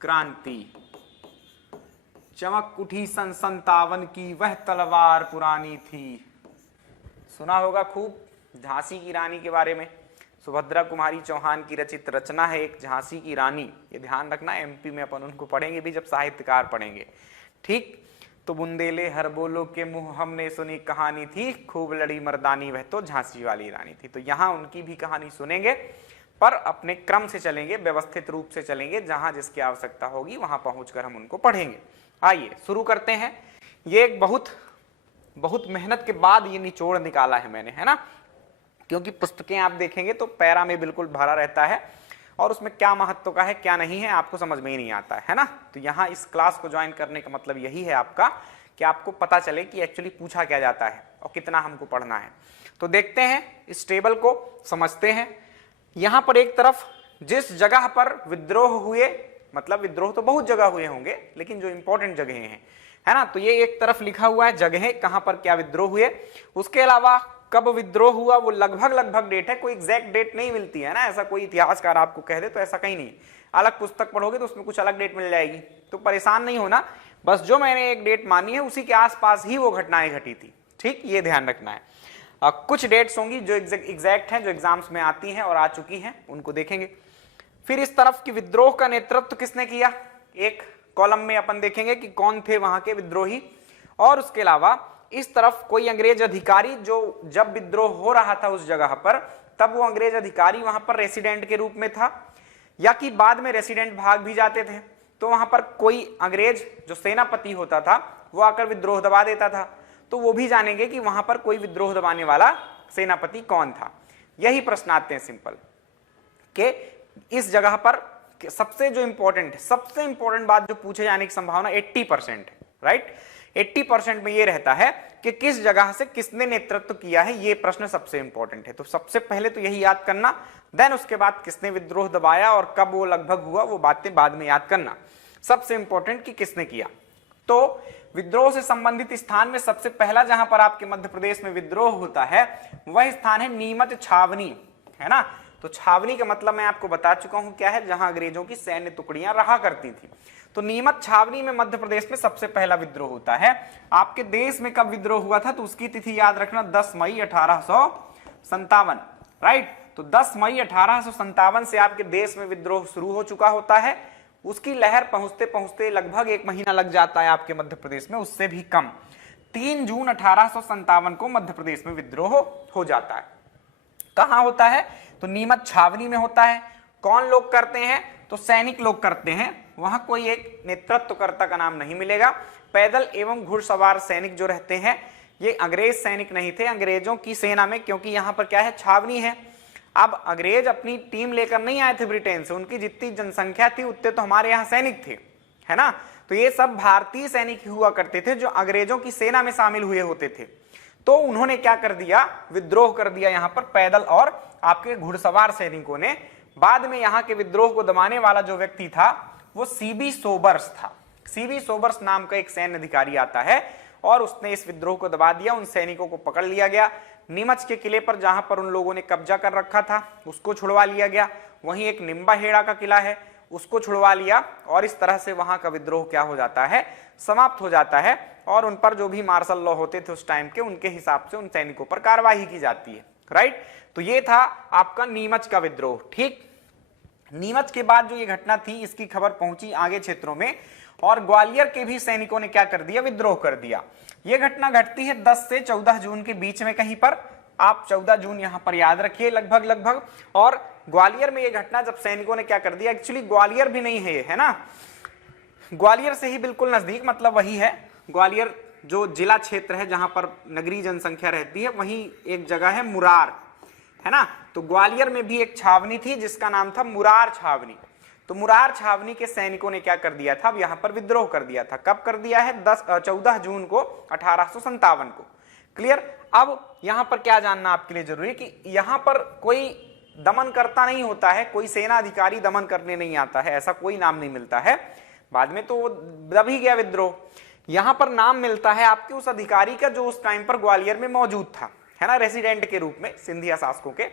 क्रांति। चमक उठी सन 57 की, वह तलवार पुरानी थी। सुना होगा खूब झांसी की रानी के बारे में। सुभद्रा कुमारी चौहान की रचित रचना है एक, झांसी की रानी। ये ध्यान रखना, एमपी में अपन उनको पढ़ेंगे भी जब साहित्यकार पढ़ेंगे। ठीक, तो बुंदेले हर बोलो के मुंह हमने सुनी कहानी थी, खूब लड़ी मर्दानी वह तो झांसी वाली रानी थी। तो यहाँ उनकी भी कहानी सुनेंगे, पर अपने क्रम से चलेंगे, व्यवस्थित रूप से चलेंगे, जहां जिसकी आवश्यकता होगी वहां पहुंचकर हम उनको पढ़ेंगे। आइए शुरू करते हैं। ये एक बहुत मेहनत के बाद ये निचोड़ निकाला है मैंने, है ना, क्योंकि पुस्तकें आप देखेंगे तो पैरा में बिल्कुल भरा रहता है और उसमें क्या महत्व का है क्या नहीं है आपको समझ में ही नहीं आता है ना। तो यहाँ इस क्लास को ज्वाइन करने का मतलब यही है आपका, कि आपको पता चले कि एक्चुअली पूछा क्या जाता है और कितना हमको पढ़ना है। तो देखते हैं, इस टेबल को समझते हैं। यहाँ पर एक तरफ जिस जगह पर विद्रोह हुए, मतलब विद्रोह तो बहुत जगह हुए होंगे, लेकिन जो इंपॉर्टेंट जगह हैं, है ना, तो ये एक तरफ लिखा हुआ है जगह कहां पर क्या विद्रोह हुए। उसके अलावा कब विद्रोह हुआ वो लगभग डेट है, कोई एग्जैक्ट डेट नहीं मिलती है ना। ऐसा कोई इतिहासकार आपको कह दे तो ऐसा कहीं नहीं, अलग पुस्तक पढ़ोगे तो उसमें कुछ अलग डेट मिल जाएगी, तो परेशान नहीं होना। बस जो मैंने एक डेट मानी है उसी के आसपास ही वो घटनाएं घटी थी। ठीक, ये ध्यान रखना है। कुछ डेट्स होंगी जो एग्जैक्ट हैं, जो एग्जाम्स में आती हैं और आ चुकी हैं, उनको देखेंगे। फिर इस तरफ की विद्रोह का नेतृत्व किसने किया, एक कॉलम में अपन देखेंगे कि कौन थे वहां के विद्रोही। और उसके अलावा इस तरफ कोई अंग्रेज अधिकारी जो जब विद्रोह हो रहा था उस जगह पर, तब वो अंग्रेज अधिकारी वहां पर रेसिडेंट के रूप में था, या कि बाद में रेसिडेंट भाग भी जाते थे, तो वहां पर कोई अंग्रेज जो सेनापति होता था वो आकर विद्रोह दबा देता था। तो वो भी जानेंगे कि वहां पर कोई विद्रोह दबाने वाला सेनापति कौन था। यही प्रश्न आते हैं सिंपल कि इस जगह पर सबसे जो सबसे इंपॉर्टेंट बात जो पूछे जाने की संभावना 80% है, राइट। 80% में ये रहता है कि किस जगह से किसने नेतृत्व किया है, ये प्रश्न सबसे इंपॉर्टेंट है। तो सबसे पहले तो यही याद करना, देन उसके बाद किसने विद्रोह दबाया और कब वो लगभग हुआ, वो बातें बाद में याद करना। सबसे इंपॉर्टेंट कि किसने किया। तो विद्रोह से संबंधित स्थान में सबसे पहला जहां पर आपके मध्य प्रदेश में विद्रोह होता है वह स्थान है नीमच छावनी, है ना। तो छावनी का मतलब मैं आपको बता चुका हूं क्या है, जहां अंग्रेजों की सैन्य टुकड़ियां रहा करती थी। तो नीमच छावनी में मध्य प्रदेश में सबसे पहला विद्रोह होता है। आपके देश में कब विद्रोह हुआ था तो उसकी तिथि याद रखना, 10 मई 1857, राइट। तो 10 मई 1857 से आपके देश में विद्रोह शुरू हो चुका होता है। उसकी लहर पहुंचते पहुंचते लगभग 1 महीना लग जाता है आपके मध्य प्रदेश में, उससे भी कम। 3 जून 1857 को मध्य प्रदेश में विद्रोह हो जाता है। कहां होता है तो नीमच छावनी में होता है। कौन लोग करते हैं तो सैनिक लोग करते हैं, वहां कोई एक नेतृत्वकर्ता का नाम नहीं मिलेगा। पैदल एवं घुड़सवार सैनिक जो रहते हैं ये अंग्रेज सैनिक नहीं थे अंग्रेजों की सेना में, क्योंकि यहां पर क्या है, छावनी है। अब अंग्रेज अपनी टीम लेकर नहीं आए थे ब्रिटेन से, उनकी जितनी जनसंख्या थी उतने तो हमारे यहाँ सैनिक थे, है ना। तो ये सब भारतीय सैनिक हुआ करते थे जो अंग्रेजों की सेना में शामिल हुए होते थे। तो उन्होंने क्या कर दिया, विद्रोह कर दिया यहाँ पर पैदल और आपके घुड़सवार सैनिकों ने। बाद में यहाँ के विद्रोह को दबाने वाला जो व्यक्ति था वो सीबी सोबर्स था। सीबी सोबर्स नाम का एक सैन्य अधिकारी आता है और उसने इस विद्रोह को दबा दिया। उन सैनिकों को पकड़ लिया गया। नीमच के किले पर जहां पर उन लोगों ने कब्जा कर रखा था उसको छुड़वा लिया गया। वहीं एक निम्बाहेड़ा का किला है उसको छुड़वा लिया और इस तरह से वहां का विद्रोह क्या हो जाता है, समाप्त हो जाता है। और उन पर जो भी मार्शल लॉ होते थे उस टाइम के, उनके हिसाब से उन सैनिकों पर कार्रवाई की जाती है, राइट। तो ये था आपका नीमच का विद्रोह, ठीक। नीमच के बाद जो ये घटना थी इसकी खबर पहुंची आगे क्षेत्रों में और ग्वालियर के भी सैनिकों ने क्या कर दिया, विद्रोह कर दिया। यह घटना घटती है 10 से 14 जून के बीच में कहीं पर, आप 14 जून यहां पर याद रखिए लगभग। और ग्वालियर में यह घटना जब सैनिकों ने क्या कर दिया, एक्चुअली ग्वालियर भी नहीं है ये, है ना, ग्वालियर से ही बिल्कुल नजदीक, मतलब वही है ग्वालियर जो जिला क्षेत्र है जहां पर नगरीय जनसंख्या रहती है, वहीं एक जगह है मुरार, है ना। तो ग्वालियर में भी एक छावनी थी जिसका नाम था मुरार छावनी। तो मुरार छावनी के सैनिकों ने क्या कर दिया था, अब यहां पर विद्रोह कर दिया था। कब कर दिया है, 14 जून को 1857 को, क्लियर। अब यहां पर क्या जानना आपके लिए जरूरी कि यहां पर कोई दमन करता नहीं होता है, कोई सेना अधिकारी दमन करने नहीं आता है, ऐसा कोई नाम नहीं मिलता है। बाद में तो वो दब ही गया विद्रोह। यहां पर नाम मिलता है आपके उस अधिकारी का जो उस टाइम पर ग्वालियर में मौजूद था, है ना, रेसिडेंट के रूप में सिंधिया शासकों के।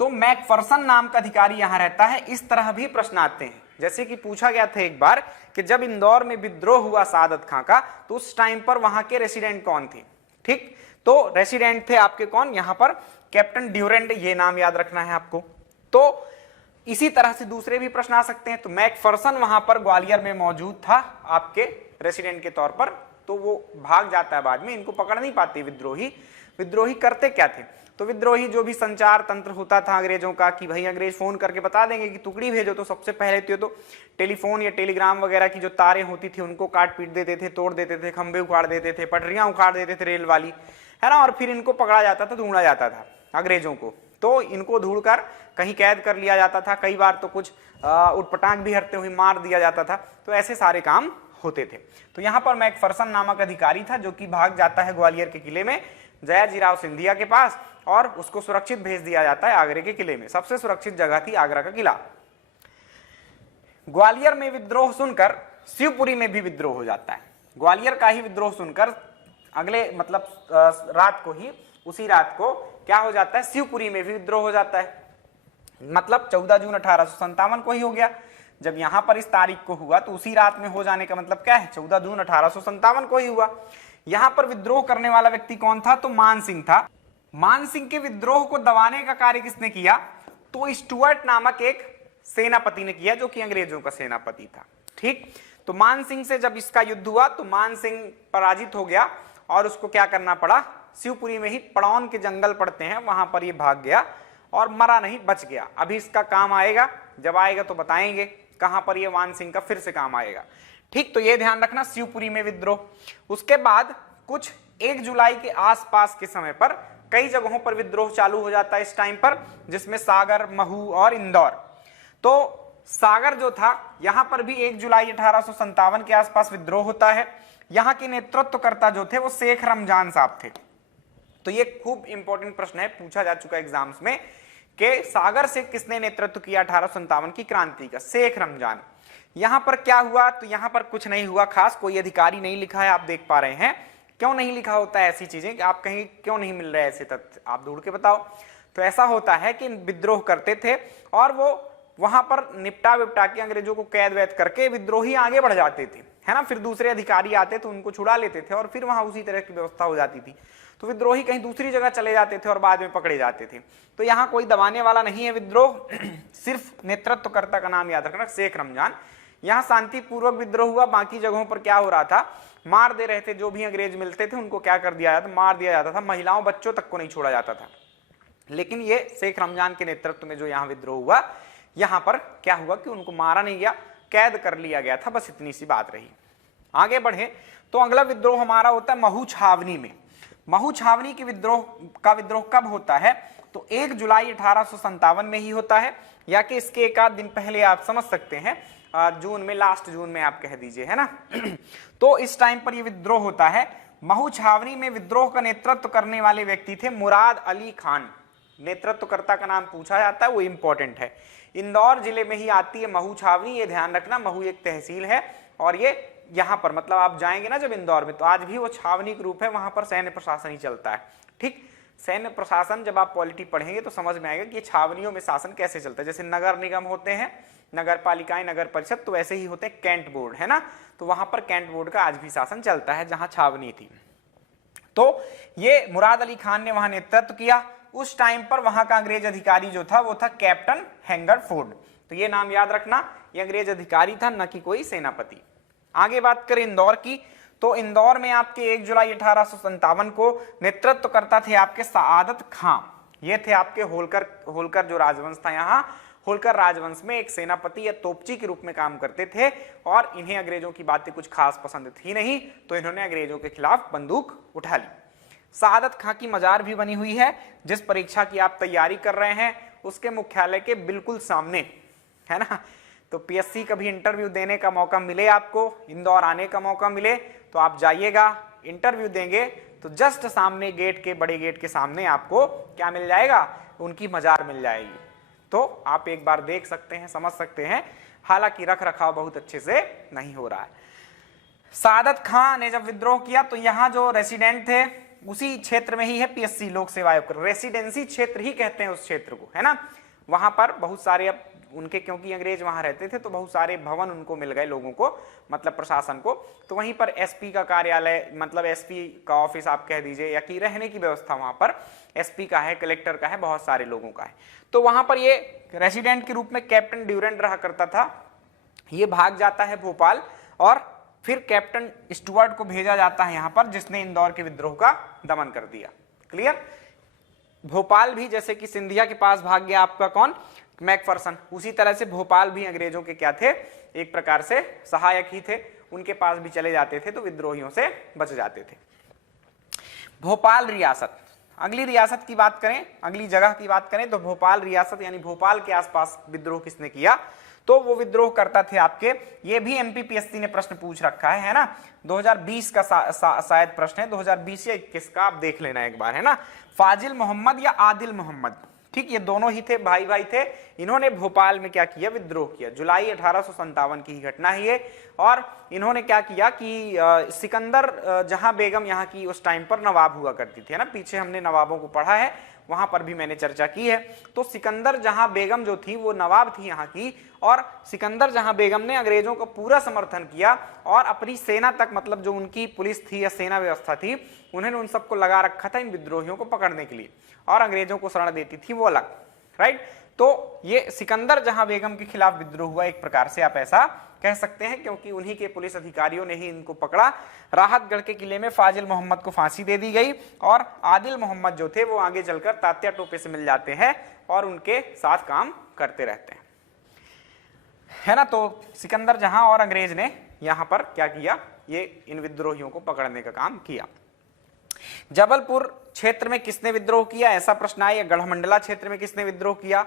तो मैकफरसन नाम का अधिकारी यहां रहता है। इस तरह भी प्रश्न आते हैं, जैसे कि पूछा गया था एक बार कि जब इंदौर में विद्रोह हुआ सादत खां का तो उस टाइम पर वहां के रेसिडेंट कौन थे, ठीक। तो रेसिडेंट थे आपके कौन, यहां पर कैप्टन ड्यूरेंट, ये नाम याद रखना है आपको। तो इसी तरह से दूसरे भी प्रश्न आ सकते हैं। तो मैकफरसन वहां पर ग्वालियर में मौजूद था आपके रेसिडेंट के तौर पर, तो वो भाग जाता है बाद में, इनको पकड़ नहीं पाते विद्रोही। विद्रोही करते क्या थे, तो विद्रोही जो भी संचार तंत्र होता था अंग्रेजों का कि भाई अंग्रेज फोन करके बता देंगे कि टुकड़ी भेजो, तो सबसे पहले तो टेलीफोन या टेलीग्राम वगैरह की जो तारें होती थी उनको काट पीट देते थे, तोड़ देते थे, खंभे उखाड़ देते थे, पटरियां उखाड़ देते थे रेल वाली, है ना। और फिर इनको पकड़ा जाता था, ढूंढा जाता था अंग्रेजों को, तो इनको ढूंढकर कहीं कैद कर लिया जाता था। कई बार तो कुछ उटपटांग भी हरते हुए मार दिया जाता था। तो ऐसे सारे काम होते थे। तो यहाँ पर मैकफरसन नामक अधिकारी था जो कि भाग जाता है ग्वालियर के किले में जयाजीराव सिंधिया के पास और उसको सुरक्षित भेज दिया जाता है आगरे के किले में। सबसे सुरक्षित जगह थी आगरा का किला। ग्वालियर में विद्रोह सुनकर शिवपुरी में भी विद्रोह हो जाता है। ग्वालियर का ही विद्रोह सुनकर अगले मतलब रात को ही, उसी रात को क्या हो जाता है, शिवपुरी में भी विद्रोह हो जाता है। मतलब 14 जून 1857 को ही हो गया। जब यहां पर इस तारीख को हुआ तो उसी रात में हो जाने का मतलब क्या है, 14 जून 1857 को ही हुआ। यहां पर विद्रोह करने वाला व्यक्ति कौन था, तो मान सिंह था। मान सिंह के विद्रोह को दबाने का कार्य किसने किया, तो स्टुअर्ट नामक एक सेनापति ने किया, जो कि अंग्रेजों का सेनापति था। ठीक, तो मान सिंह से जब इसका युद्ध हुआ तो मान सिंह पराजित हो गया और उसको क्या करना पड़ा, शिवपुरी में ही पड़ौन के जंगल पड़ते हैं, वहां पर ये भाग गया और मरा नहीं, बच गया। अभी इसका काम आएगा, जब आएगा तो बताएंगे कहां पर ये मान सिंह का फिर से काम आएगा। ठीक, तो ये ध्यान रखना, शिवपुरी में विद्रोह। उसके बाद कुछ 1 जुलाई के आसपास के समय पर कई जगहों पर विद्रोह चालू हो जाता है इस टाइम पर, जिसमें सागर, महू और इंदौर। तो सागर जो था, यहां पर भी 1 जुलाई 1857 के आसपास विद्रोह होता है। यहां के नेतृत्वकर्ता जो थे वो शेख रमजान साहब थे। तो ये खूब इंपॉर्टेंट प्रश्न है, पूछा जा चुका है एग्जाम्स में कि सागर से किसने नेतृत्व किया 1857 की क्रांति का, शेख रमजान। यहां पर क्या हुआ, तो यहां पर कुछ नहीं हुआ खास, कोई अधिकारी नहीं लिखा है, आप देख पा रहे हैं। क्यों नहीं लिखा होता है ऐसी चीजें, कि आप कहीं क्यों नहीं मिल रहे ऐसे तथ्य, आप ढूंढ के बताओ। तो ऐसा होता है कि विद्रोह करते थे और वो वहां पर निपटा विपटा के अंग्रेजों को कैद वैद करके विद्रोही आगे बढ़ जाते थे, है ना। फिर दूसरे अधिकारी आते तो उनको छुड़ा लेते थे और फिर वहां उसी तरह की व्यवस्था हो जाती थी। तो विद्रोही कहीं दूसरी जगह चले जाते थे और बाद में पकड़े जाते थे। तो यहाँ कोई दबाने वाला नहीं है विद्रोह, सिर्फ नेतृत्वकर्ता का नाम याद रखना, शेख रमजान। यहाँ शांतिपूर्वक विद्रोह हुआ। बाकी जगहों पर क्या हो रहा था, मार दे रहे थे, जो भी अंग्रेज मिलते थे उनको क्या कर दिया जाता, मार दिया जाता था, महिलाओं बच्चों तक को नहीं छोड़ा जाता था। लेकिन ये शेख रमजान के नेतृत्व में जो यहाँ विद्रोह हुआ, यहाँ पर क्या हुआ कि उनको मारा नहीं गया, कैद कर लिया गया था, बस इतनी सी बात रही। आगे बढ़े तो अगला विद्रोह हमारा होता है महू छावनी में। महू छावनी के विद्रोह कब होता है, तो 1 जुलाई 1857 में ही होता है, या कि इसके एक आध दिन पहले आप समझ सकते हैं, जून में, लास्ट जून में आप कह दीजिए, है ना। तो इस टाइम पर यह विद्रोह होता है। महू छावनी में विद्रोह का नेतृत्व करने वाले व्यक्ति थे मुराद अली खान। नेतृत्वकर्ता का नाम पूछा जाता है, वो इंपॉर्टेंट है। इंदौर जिले में ही आती है महू छावनी, ये ध्यान रखना। महू एक तहसील है और ये यहां पर मतलब आप जाएंगे ना जब इंदौर में, तो आज भी वो छावनी के रूप है, वहां पर सैन्य प्रशासन ही चलता है। ठीक, सैन्य प्रशासन जब आप पॉलिटी पढ़ेंगे तो समझ में आएगा कि छावनियों में शासन कैसे चलता है। जैसे नगर निगम होते हैं, नगर पालिकाएं, नगर परिषद, तो वैसे ही होते हैं कैंट बोर्ड, है ना। तो वहां पर कैंट बोर्ड का आज भी शासन चलता है, जहां छावनी थी। तो ये मुराद अली खान ने वहां नेतृत्व किया। उस टाइम पर वहां का अंग्रेज अधिकारी जो था वो था कैप्टन हैंगरफोर्ड। तो ये नाम याद रखना, ये अंग्रेज अधिकारी था, न कि कोई सेनापति। आगे बात करें इंदौर की, तो इंदौर में आपके 1 जुलाई 1857 को नेतृत्व करता थे आपके सआदत खां। ये थे आपके होलकर जो राजवंश था, यहाँ होलकर राजवंश में एक सेनापति या तोपची के रूप में काम करते थे। और इन्हें अंग्रेजों की बातें कुछ खास पसंद थी नहीं, तो इन्होंने अंग्रेजों के खिलाफ बंदूक उठा ली। सआदत खां की मजार भी बनी हुई है, जिस परीक्षा की आप तैयारी कर रहे हैं उसके मुख्यालय के बिल्कुल सामने, है ना। तो पीएससी कभी इंटरव्यू देने का मौका मिले, आपको इंदौर आने का मौका मिले, तो आप जाइएगा, इंटरव्यू देंगे, तो जस्ट सामने गेट के, बड़े गेट के सामने आपको क्या मिल जाएगा, उनकी मजार मिल जाएगी। तो आप एक बार देख सकते हैं, समझ सकते हैं। हालांकि रख रखाव बहुत अच्छे से नहीं हो रहा है। सआदत खां ने जब विद्रोह किया तो यहाँ जो रेसिडेंट थे उसी क्षेत्र में ही है पीएससी लोक सेवा आयोग, रेसिडेंसी क्षेत्र ही कहते हैं उस क्षेत्र को, है ना। वहां पर बहुत सारे, अब उनके क्योंकि अंग्रेज वहां रहते थे तो बहुत सारे भवन उनको मिल गए, लोगों को, मतलब प्रशासन को। तो वहीं पर एसपी का कार्यालय, मतलब एसपी का ऑफिस आप कह दीजिए, या कि रहने की व्यवस्था वहां पर एसपी का है, कलेक्टर का है, बहुत सारे लोगों का है। तो वहां पर ये रेसिडेंट के रूप में कैप्टन ड्यूरेंट रहा करता था। ये भाग जाता है भोपाल और फिर कैप्टन स्टुअर्ट को भेजा जाता है यहां पर, जिसने इंदौर के विद्रोह का दमन कर दिया। क्लियर। भोपाल भी जैसे कि सिंधिया के पास भाग गया आपका कौन, मैकफरसन, उसी तरह से भोपाल भी अंग्रेजों के क्या थे, एक प्रकार से सहायक ही थे, उनके पास भी चले जाते थे तो विद्रोहियों से बच जाते थे। भोपाल रियासत, अगली रियासत की बात करें, अगली जगह की बात करें तो भोपाल रियासत, यानी भोपाल के आसपास विद्रोह किसने किया, तो वो विद्रोह करता थे आपके, ये भी एमपीपीएससी ने प्रश्न पूछ रखा है ना। 2020 का शायद प्रश्न है, 2020 या 21 का, आप देख लेना एक बार, है ना। फाजिल मोहम्मद या आदिल मोहम्मद, ठीक, ये दोनों ही थे, भाई भाई थे। इन्होंने भोपाल में क्या किया, विद्रोह किया। जुलाई 1857 की घटना है ये। और इन्होंने क्या किया कि सिकंदर जहां बेगम यहाँ की उस टाइम पर नवाब हुआ करती थी, है ना। पीछे हमने नवाबों को पढ़ा है, वहां पर भी मैंने चर्चा की है। तो सिकंदर जहां बेगम जो थी वो नवाब थी यहाँ की, और सिकंदर जहां बेगम ने अंग्रेजों को पूरा समर्थन किया और अपनी सेना तक, मतलब जो उनकी पुलिस थी या सेना व्यवस्था थी, उन्होंने उन सबको लगा रखा था इन विद्रोहियों को पकड़ने के लिए, और अंग्रेजों को शरण देती थी वो अलग, राइट। तो ये सिकंदर जहां बेगम के खिलाफ विद्रोह हुआ, एक प्रकार से आप ऐसा कह सकते हैं, क्योंकि उन्हीं के पुलिस अधिकारियों ने ही इनको पकड़ा। राहतगढ़ के किले में फाजिल मोहम्मद को फांसी दे दी गई और आदिल मोहम्मद जो थे वो आगे चलकर तात्या टोपे से मिल जाते हैं और उनके साथ काम करते रहते हैं, है ना। तो सिकंदर जहां और अंग्रेज ने यहां पर क्या किया, ये इन विद्रोहियों को पकड़ने का काम किया। जबलपुर क्षेत्र में किसने विद्रोह किया, ऐसा प्रश्न आया। गढ़मंडला क्षेत्र में किसने विद्रोह किया,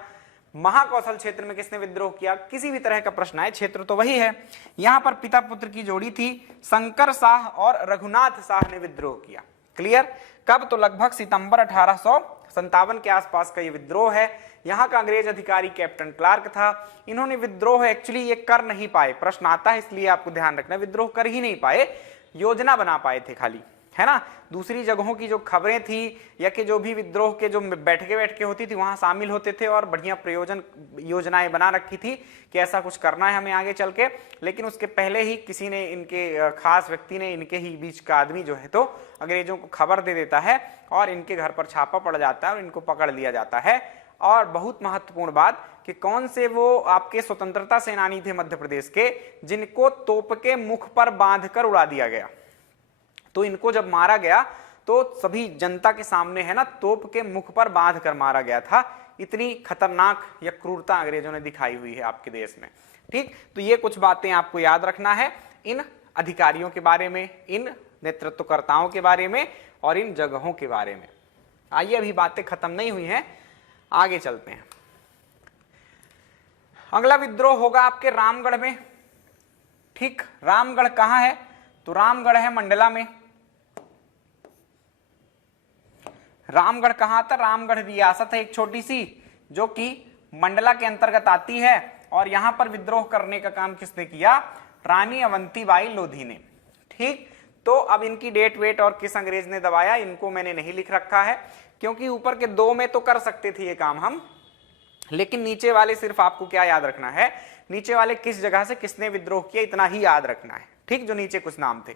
महाकौशल क्षेत्र में किसने विद्रोह किया, किसी भी तरह का प्रश्न आए, क्षेत्र तो वही है। यहां पर पिता पुत्र की जोड़ी थी, शंकर शाह और रघुनाथ शाह ने विद्रोह किया। क्लियर। कब, तो लगभग सितंबर 1857 के आसपास का ये विद्रोह है। यहाँ का अंग्रेज अधिकारी कैप्टन क्लार्क था। इन्होंने विद्रोह एक्चुअली ये कर नहीं पाए, प्रश्न आता है इसलिए आपको ध्यान रखना, विद्रोह कर ही नहीं पाए, योजना बना पाए थे खाली, है ना। दूसरी जगहों की जो खबरें थी या कि जो भी विद्रोह के जो बैठके होती थी वहां शामिल होते थे और बढ़िया प्रयोजन योजनाएं बना रखी थी कि ऐसा कुछ करना है हमें आगे चल के, लेकिन उसके पहले ही किसी ने, इनके खास व्यक्ति ने, इनके ही बीच का आदमी जो है तो अंग्रेजों को खबर दे देता है और इनके घर पर छापा पड़ जाता है और इनको पकड़ लिया जाता है। और बहुत महत्वपूर्ण बात कि कौन से वो आपके स्वतंत्रता सेनानी थे मध्य प्रदेश के, जिनको तोप के मुख पर बांधकर उड़ा दिया गया। तो इनको जब मारा गया तो सभी जनता के सामने, है ना, तोप के मुख पर बांध कर मारा गया था। इतनी खतरनाक या क्रूरता अंग्रेजों ने दिखाई हुई है आपके देश में। ठीक, तो ये कुछ बातें आपको याद रखना है इन अधिकारियों के बारे में, इन नेतृत्वकर्ताओं के बारे में और इन जगहों के बारे में। आइए, अभी बातें खत्म नहीं हुई हैं, आगे चलते हैं। अगला विद्रोह होगा आपके रामगढ़ में। ठीक, रामगढ़ कहां है, तो रामगढ़ है मंडला में। रामगढ़ कहां था, रामगढ़ रियासत है एक छोटी सी जो कि मंडला के अंतर्गत आती है। और यहां पर विद्रोह करने का काम किसने किया, रानी अवंतीबाई लोधी ने। ठीक, तो अब इनकी डेट वेट और किस अंग्रेज ने दबाया, इनको मैंने नहीं लिख रखा है क्योंकि ऊपर के दो में तो कर सकते थे ये काम हम, लेकिन नीचे वाले सिर्फ आपको क्या याद रखना है, नीचे वाले किस जगह से किसने विद्रोह किया इतना ही याद रखना है। ठीक, जो नीचे कुछ नाम थे।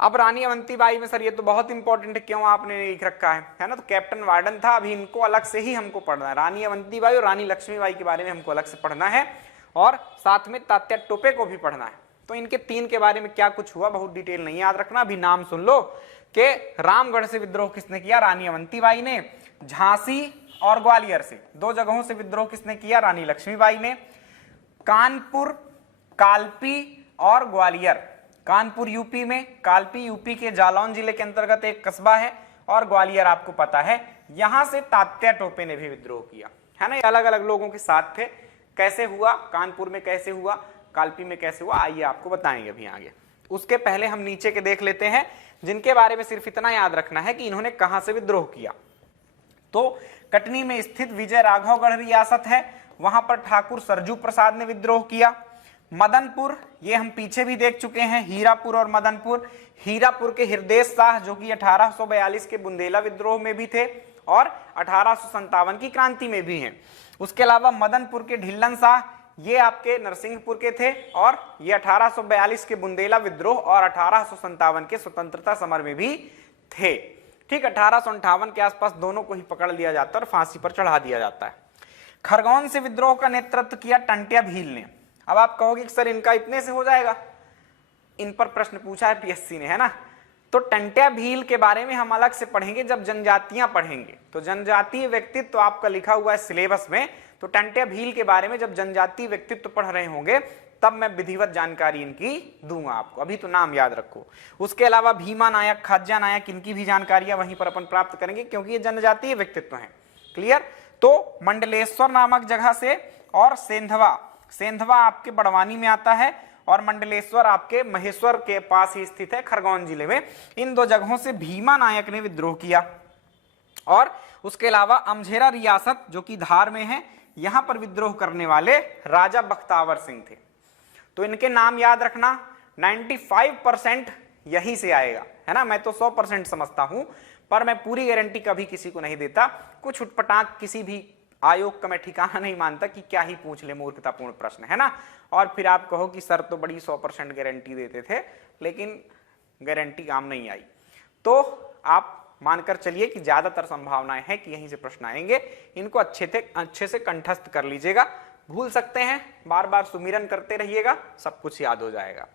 अब रानी अवंतीबाई में सर ये तो बहुत इंपॉर्टेंट है, क्यों आपने लिख रखा है ना, तो कैप्टन वार्डन था। अभी इनको अलग से ही हमको पढ़ना है, रानी अवंतीबाई और रानी लक्ष्मीबाई के बारे में हमको अलग से पढ़ना है और साथ में तात्या टोपे को भी पढ़ना है। तो इनके तीन के बारे में क्या कुछ हुआ बहुत डिटेल नहीं याद रखना, अभी नाम सुन लो कि रामगढ़ से विद्रोह किसने किया, रानी अवंतीबाई ने। झांसी और ग्वालियर से, दो जगहों से विद्रोह किसने किया, रानी लक्ष्मीबाई ने। कानपुर, कालपी और ग्वालियर, कानपुर यूपी में, कालपी यूपी के जालौन जिले के अंतर्गत एक कस्बा है और ग्वालियर आपको पता है, यहां से तात्या टोपे ने भी विद्रोह किया, है ना। ये अलग अलग लोगों के साथ थे। कैसे हुआ, कानपुर में कैसे हुआ, कालपी में कैसे हुआ, आइए आपको बताएंगे अभी आगे। उसके पहले हम नीचे के देख लेते हैं, जिनके बारे में सिर्फ इतना याद रखना है कि इन्होंने कहां से विद्रोह किया। तो कटनी में स्थित विजय राघवगढ़ रियासत है, वहां पर ठाकुर सरजू प्रसाद ने विद्रोह किया। मदनपुर, ये हम पीछे भी देख चुके हैं, हीरापुर और मदनपुर। हीरापुर के हृदय शाह जो कि 1842 के बुंदेला विद्रोह में भी थे और 1857 की क्रांति में भी हैं। उसके अलावा मदनपुर के ढिल्लन शाह, ये आपके नरसिंहपुर के थे और ये 1842 के बुंदेला विद्रोह और 1857 के स्वतंत्रता समर में भी थे। ठीक, 1858 के आसपास दोनों को ही पकड़ लिया जाता है और फांसी पर चढ़ा दिया जाता है। खरगोन से विद्रोह का नेतृत्व किया टंट्या भील ने। अब आप कहोगे कि सर इनका इतने से हो जाएगा, इन पर प्रश्न पूछा है पीएससी ने, है ना। तो टंट्या भील के बारे में हम अलग से पढ़ेंगे जब जनजातियां पढ़ेंगे, तो जनजातीय व्यक्तित्व तो आपका लिखा हुआ है सिलेबस में, तो टंट्या भील के बारे में जब जनजातीय व्यक्तित्व पढ़ रहे होंगे तब मैं विधिवत जानकारी इनकी दूंगा आपको, अभी तो नाम याद रखो। उसके अलावा भीमा नायक, खाज्या नायक, इनकी भी जानकारियां वहीं पर अपन प्राप्त करेंगे क्योंकि ये जनजातीय व्यक्तित्व हैं। क्लियर। तो मंडलेश्वर नामक जगह से और सेंधवा, सेंधवा आपके बड़वानी में आता है और मंडलेश्वर आपके महेश्वर के पास ही स्थित है खरगोन जिले में। इन दो जगहों से भीमा नायक ने विद्रोह किया। और उसके अलावा अमझेरा रियासत जो कि धार में है, यहां पर विद्रोह करने वाले राजा बख्तावर सिंह थे। तो इनके नाम याद रखना, 95% यहीं से आएगा, है ना। मैं तो 100% समझता हूं पर मैं पूरी गारंटी कभी किसी को नहीं देता। कुछ उटपटांग किसी भी आयोग का मैं ठिकाना नहीं मानता कि क्या ही पूछ ले, मूर्खतापूर्ण प्रश्न, है ना। और फिर आप कहो कि सर तो बड़ी 100% गारंटी देते थे, लेकिन गारंटी काम नहीं आई। तो आप मानकर चलिए कि ज्यादातर संभावनाएं हैं कि यहीं से प्रश्न आएंगे। इनको अच्छे से कंठस्थ कर लीजिएगा, भूल सकते हैं, बार बार सुमिरन करते रहिएगा, सब कुछ याद हो जाएगा।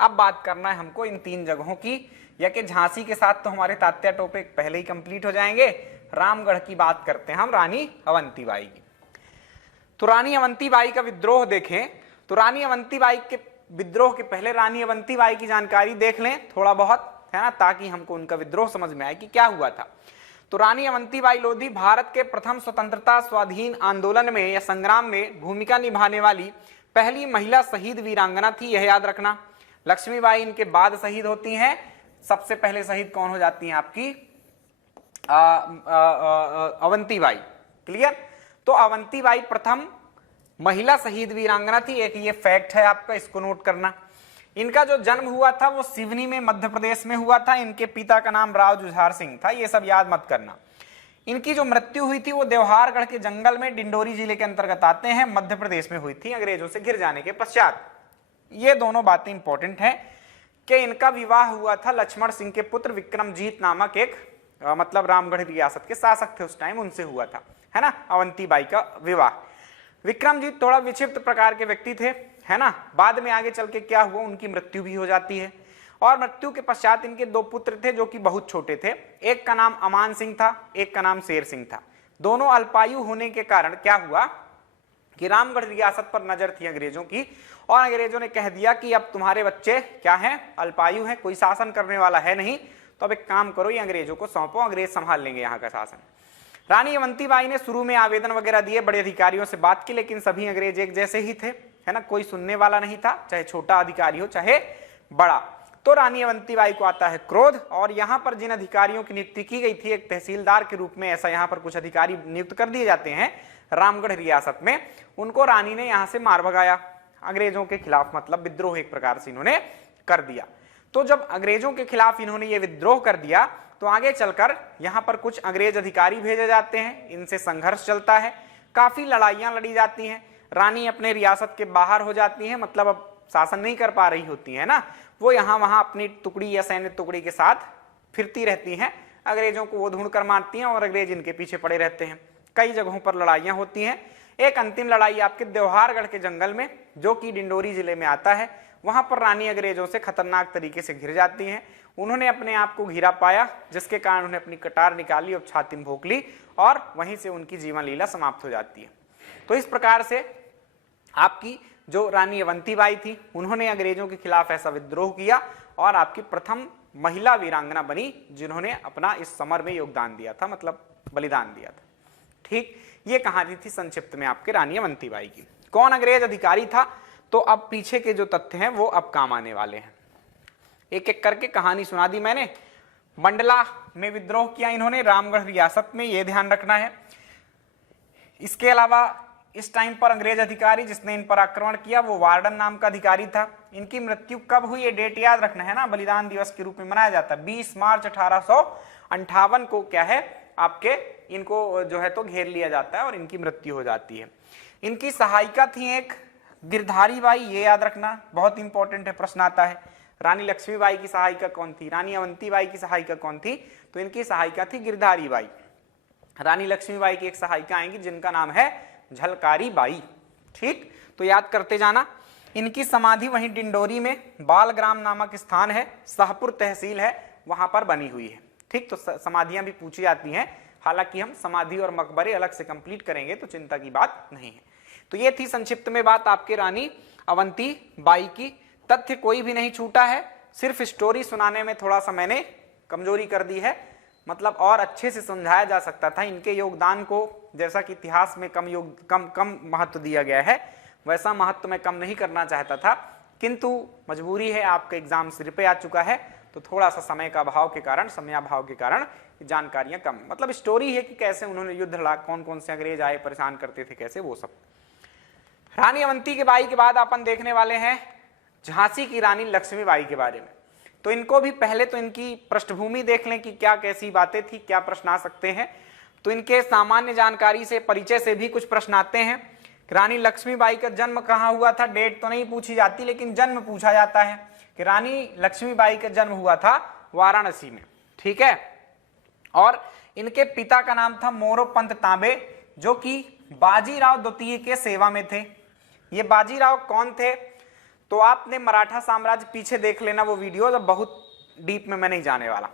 अब बात करना है हमको इन 3 जगहों की, या कि झांसी के साथ तो हमारे तात्या टोपे पहले ही कंप्लीट हो जाएंगे। रामगढ़ की बात करते हैं हम, रानी अवंतीबाई की। तो रानी अवंतीबाई का विद्रोह देखें तो रानी अवंतीबाई के विद्रोह के पहले रानी अवंतीबाई की जानकारी देख लें थोड़ा बहुत, है ना, ताकि हमको उनका विद्रोह समझ में आए कि क्या हुआ था। तो रानी अवंतीबाई लोधी भारत के प्रथम स्वतंत्रता स्वाधीन आंदोलन में या संग्राम में भूमिका निभाने वाली पहली महिला शहीद वीरांगना थी, यह याद रखना। लक्ष्मीबाई इनके बाद शहीद होती हैं। सबसे पहले शहीद कौन हो जाती हैं आपकी? अवंतीबाई। क्लियर? तो अवंतीबाई प्रथम महिला शहीद वीरांगना थी, एक ये फैक्ट है आपका, इसको नोट करना। इनका जो जन्म हुआ था वो सिवनी में मध्य प्रदेश में हुआ था। इनके पिता का नाम राव जुझार सिंह था, ये सब याद मत करना। इनकी जो मृत्यु हुई थी वो देवहारगढ़ के जंगल में डिंडोरी जिले के अंतर्गत आते हैं, मध्य प्रदेश में हुई थी अंग्रेजों से घिर जाने के पश्चात। ये दोनों बातें इंपॉर्टेंट हैं कि इनका विवाह हुआ था लक्ष्मण सिंह के पुत्र विक्रमजीत नामक एक मतलब रामगढ़ रियासत के शासक थे उस टाइम, उनसे हुआ था, है ना, अवंतीबाई का विवाह। विक्रमजीत थोड़ा विक्षिप्त प्रकार के व्यक्ति थे, है ना। बाद में आगे चल के क्या हुआ, उनकी मृत्यु भी हो जाती है। और मृत्यु के पश्चात इनके 2 पुत्र थे जो कि बहुत छोटे थे। एक का नाम अमान सिंह था, एक का नाम शेर सिंह था। दोनों अल्पायु होने के कारण क्या हुआ कि रामगढ़ रियासत पर नजर थी अंग्रेजों की, और अंग्रेजों ने कह दिया कि अब तुम्हारे बच्चे क्या हैं, अल्पायु हैं, कोई शासन करने वाला है नहीं, तो अब एक काम करो, ये अंग्रेजों को सौंपो, अंग्रेज संभाल लेंगे यहाँ का शासन। रानी अवंतीबाई ने शुरू में आवेदन वगैरह दिए, बड़े अधिकारियों से बात की, लेकिन सभी अंग्रेज एक जैसे ही थे, है ना, कोई सुनने वाला नहीं था, चाहे छोटा अधिकारी हो चाहे बड़ा। तो रानी अवंतीबाई को आता है क्रोध, और यहाँ पर जिन अधिकारियों की नियुक्ति की गई थी एक तहसीलदार के रूप में, ऐसा यहाँ पर कुछ अधिकारी नियुक्त कर दिए जाते हैं रामगढ़ रियासत में, उनको रानी ने यहाँ से मार भगाया अंग्रेजों के खिलाफ, मतलब विद्रोह एक प्रकार से इन्होंने कर दिया। तो जब अंग्रेजों के खिलाफ इन्होंने ये विद्रोह कर दिया तो आगे चलकर यहाँ पर कुछ अंग्रेज अधिकारी भेजे जाते हैं, इनसे संघर्ष चलता है, काफी लड़ाइयां लड़ी जाती हैं। रानी अपने रियासत के बाहर हो जाती हैं, मतलब अब शासन नहीं कर पा रही होती है ना, वो यहाँ वहां अपनी टुकड़ी या सैन्य टुकड़ी के साथ फिरती रहती हैं, अंग्रेजों को वो ढूंढ कर मारती हैं और अंग्रेज इनके पीछे पड़े रहते हैं। कई जगहों पर लड़ाइयां होती हैं। एक अंतिम लड़ाई आपके देवहारगढ़ के जंगल में, जो कि डिंडोरी जिले में आता है, वहां पर रानी अंग्रेजों से खतरनाक तरीके से घिर जाती हैं। उन्होंने अपने आप को घिरा पाया, जिसके कारण उन्हें अपनी कटार निकाली और छाती में भोंक ली, और वहीं से उनकी जीवन लीला समाप्त हो जाती है। तो इस प्रकार से आपकी जो रानी अवंतीबाई थी, उन्होंने अंग्रेजों के खिलाफ ऐसा विद्रोह किया और आपकी प्रथम महिला वीरांगना बनी जिन्होंने अपना इस समर में योगदान दिया था, मतलब बलिदान दिया था। ठीक, ये कहानी थी संक्षिप्त में आपके रानी अवंतीबाई की। कौन अंग्रेज अधिकारी था, तो अब पीछे के जो तथ्य हैं वो अब काम आने वाले हैं। एक एक करके कहानी सुना दी मैंने। मंडला में विद्रोह किया इन्होंने रामगढ़ रियासत में, ये ध्यान रखना है। इसके अलावा इस टाइम पर अंग्रेज अधिकारी जिसने इन पर आक्रमण किया वो वार्डन नाम का अधिकारी था। इनकी मृत्यु कब हुई, ये डेट याद रखना है ना, बलिदान दिवस के रूप में मनाया जाता है। 20 मार्च 1858 को क्या है आपके, इनको जो है तो घेर लिया जाता है और इनकी मृत्यु हो जाती है। इनकी सहायिका थी एक गिरधारी बाई, ये याद रखना, बहुत इंपॉर्टेंट है, प्रश्न आता है। रानी लक्ष्मीबाई की सहायिका कौन थी, रानी अवंतीबाई की सहायिका कौन थी, तो इनकी सहायिका थी गिरधारी बाई। रानी लक्ष्मीबाई की एक सहायिका आएंगी जिनका नाम है झलकारी बाई। ठीक, तो याद करते जाना। इनकी समाधि वहीं डिंडोरी में बालग्राम नामक स्थान है, शाहपुर तहसील है, वहां पर बनी हुई है। ठीक, तो समाधियां भी पूछी जाती हैं, हालांकि हम समाधि और मकबरे अलग से कंप्लीट करेंगे तो चिंता की बात नहीं है। तो ये थी संक्षिप्त में बात आपके रानी अवंतीबाई की। तथ्य कोई भी नहीं छूटा है, सिर्फ स्टोरी सुनाने में थोड़ा सा मैंने कमजोरी कर दी है, मतलब और अच्छे से समझाया जा सकता था। इनके योगदान को जैसा कि इतिहास में कम महत्व दिया गया है, वैसा महत्व मैं कम नहीं करना चाहता था, किंतु मजबूरी है, आपका एग्जाम सिर पे आ चुका है, तो थोड़ा सा समय का अभाव के कारण, समयाभाव के कारण जानकारियां कम, मतलब स्टोरी है कि कैसे उन्होंने युद्ध लड़ा, कौन कौन से अंग्रेज आए, परेशान करते थे कैसे, वो सब। रानी अवंतीबाई के बाद अपन देखने वाले हैं झांसी की रानी लक्ष्मीबाई के बारे में। तो इनको भी पहले तो इनकी पृष्ठभूमि देख लें कि क्या कैसी बातें थी, क्या प्रश्न आ सकते हैं। तो इनके सामान्य जानकारी से, परिचय से भी कुछ प्रश्न आते हैं। रानी लक्ष्मीबाई का जन्म कहाँ हुआ था, डेट तो नहीं पूछी जाती, लेकिन जन्म पूछा जाता है कि रानी लक्ष्मीबाई का जन्म हुआ था वाराणसी में। ठीक है, और इनके पिता का नाम था मोरोपंत तांबे, जो कि बाजीराव द्वितीय के सेवा में थे। ये बाजीराव कौन थे? तो आपने मराठा साम्राज्य पीछे देख लेना वो वीडियो, जब बहुत डीप में मैं नहीं जाने वाला।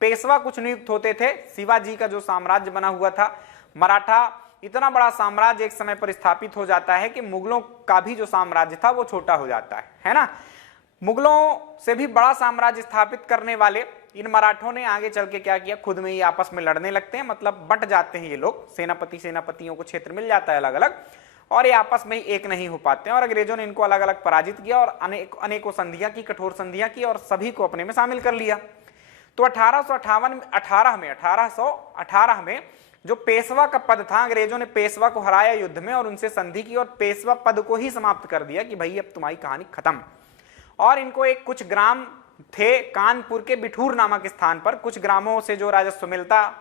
पेशवा कुछ नियुक्त होते थे। शिवाजी का जो साम्राज्य बना हुआ था मराठा, इतना बड़ा साम्राज्य एक समय पर स्थापित हो जाता है कि मुगलों का भी जो साम्राज्य था वो छोटा हो जाता है ना। मुगलों से भी बड़ा साम्राज्य स्थापित करने वाले इन मराठों ने आगे चल के क्या किया, खुद में ही आपस में लड़ने लगते हैं, मतलब बंट जाते हैं ये लोग, सेनापतियों को क्षेत्र मिल जाता है अलग अलग, और ये आपस में ही एक नहीं हो पाते हैं। और अंग्रेजों ने इनको अलग अलग पराजित किया और अनेकों संधियां की, कठोर संधियां की और सभी को अपने में शामिल कर लिया। तो 1818 में जो पेशवा का पद था, अंग्रेजों ने पेशवा को हराया युद्ध में और उनसे संधि की और पेशवा पद को ही समाप्त कर दिया कि भाई अब तुम्हारी कहानी खत्म। और इनको एक कुछ ग्राम थे कानपुर के बिठूर नामक स्थान पर, कुछ ग्रामों से जो राजस्व मिलता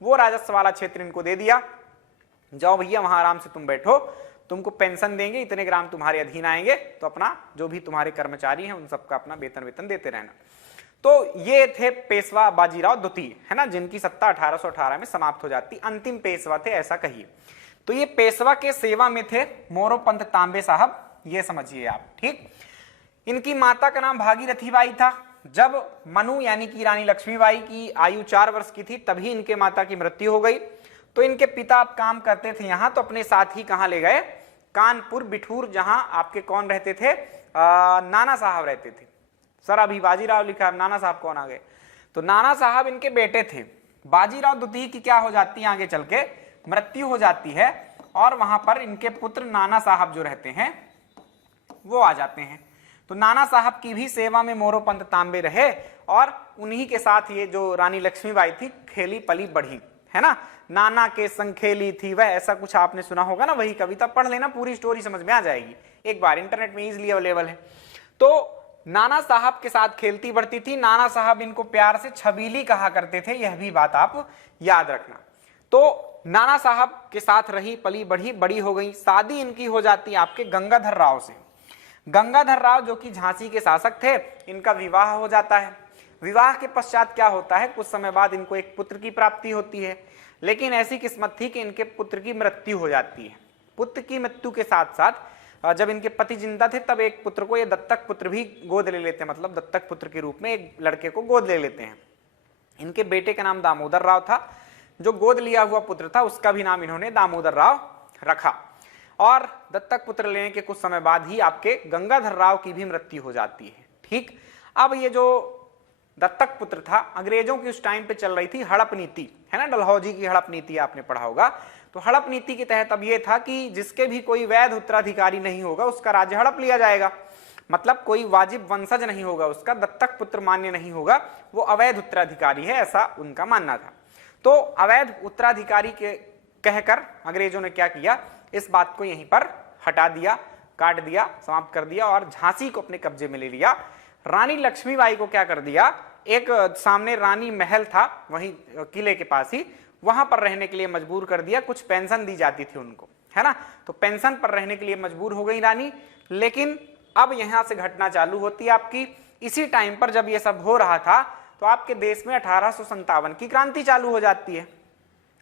वो राजस्व वाला क्षेत्र इनको दे दिया। जाओ भैया वहां आराम से तुम बैठो, तुमको पेंशन देंगे, इतने ग्राम तुम्हारे अधीन आएंगे, तो अपना जो भी तुम्हारे कर्मचारी हैं उन सबका अपना वेतन देते रहना। तो ये थे पेशवा बाजीराव द्वितीय, है ना, जिनकी सत्ता 1818 में समाप्त हो जाती। अंतिम पेशवा थे ऐसा कहिए। तो ये पेशवा के सेवा में थे मोरोपंत तांबे साहब, ये समझिए आप, ठीक। इनकी माता का नाम भागीरथी बाई था। जब मनु यानी कि रानी लक्ष्मीबाई की आयु 4 वर्ष की थी तभी इनके माता की मृत्यु हो गई। तो इनके पिता अब काम करते थे यहाँ, तो अपने साथ ही कहाँ ले गए, कानपुर बिठूर, जहां आपके कौन रहते थे, नाना साहब रहते थे। सर अभी बाजीराव लिखा है, नाना साहब कौन आ गए? तो नाना साहब इनके बेटे थे। बाजीराव द्वितीय की क्या हो जाती है, आगे चल के मृत्यु हो जाती है और वहां पर इनके पुत्र नाना साहब जो रहते हैं वो आ जाते हैं। तो नाना साहब की भी सेवा में मोरोपंत तांबे रहे और उन्हीं के साथ ये जो रानी लक्ष्मीबाई थी खेली पली बढ़ी, है ना। नाना के संग खेली थी वह, ऐसा कुछ आपने सुना होगा ना, वही कविता पढ़ लेना, पूरी स्टोरी समझ में आ जाएगी एक बार, इंटरनेट में इजीली अवेलेबल है। तो नाना साहब के साथ खेलती बढ़ती थी। नाना साहब इनको प्यार से छबीली कहा करते थे, यह भी बात आप याद रखना। तो नाना साहब के साथ रही, पली बढ़ी, बड़ी हो गई। शादी इनकी हो जाती है आपके गंगाधर राव से। गंगाधर राव जो कि झांसी के शासक थे, इनका विवाह हो जाता है। विवाह के पश्चात क्या होता है, कुछ समय बाद इनको एक पुत्र की प्राप्ति होती है, लेकिन ऐसी किस्मत थी कि इनके पुत्र की मृत्यु हो जाती है। पुत्र की मृत्यु के साथ साथ जब इनके पति जिंदा थे तब एक पुत्र को ये दत्तक पुत्र भी गोद ले लेते हैं, मतलब दत्तक पुत्र के रूप में एक लड़के को गोद ले लेते हैं। इनके बेटे का नाम दामोदर राव था। जो गोद लिया हुआ पुत्र था उसका भी नाम इन्होंने दामोदर राव रखा। और दत्तक पुत्र लेने के कुछ समय बाद ही आपके गंगाधर राव की भी मृत्यु हो जाती है, ठीक। अब ये जो दत्तक पुत्र था, अंग्रेजों की उस टाइम पे चल रही थी हड़प नीति, है ना, डलहौजी की हड़प नीति आपने पढ़ा होगा। तो हड़प नीति के तहत अब ये था कि जिसके भी कोई वैध उत्तराधिकारी नहीं होगा उसका राज्य हड़प लिया जाएगा, मतलब कोई वाजिब वंशज नहीं होगा उसका, दत्तक पुत्र मान्य नहीं होगा, वो अवैध उत्तराधिकारी है, ऐसा उनका मानना था। तो अवैध उत्तराधिकारी के कहकर अंग्रेजों ने क्या किया, इस बात को यहीं पर हटा दिया, काट दिया, समाप्त कर दिया और झांसी को अपने कब्जे में ले लिया। रानी लक्ष्मीबाई को क्या कर दिया, एक सामने रानी महल था वहीं किले के पास ही, वहां पर रहने के लिए मजबूर कर दिया। कुछ पेंशन दी जाती थी उनको, है ना, तो पेंशन पर रहने के लिए मजबूर हो गई रानी। लेकिन अब यहां से घटना चालू होती है आपकी। इसी टाइम पर जब ये सब हो रहा था तो आपके देश में 1857 की क्रांति चालू हो जाती है।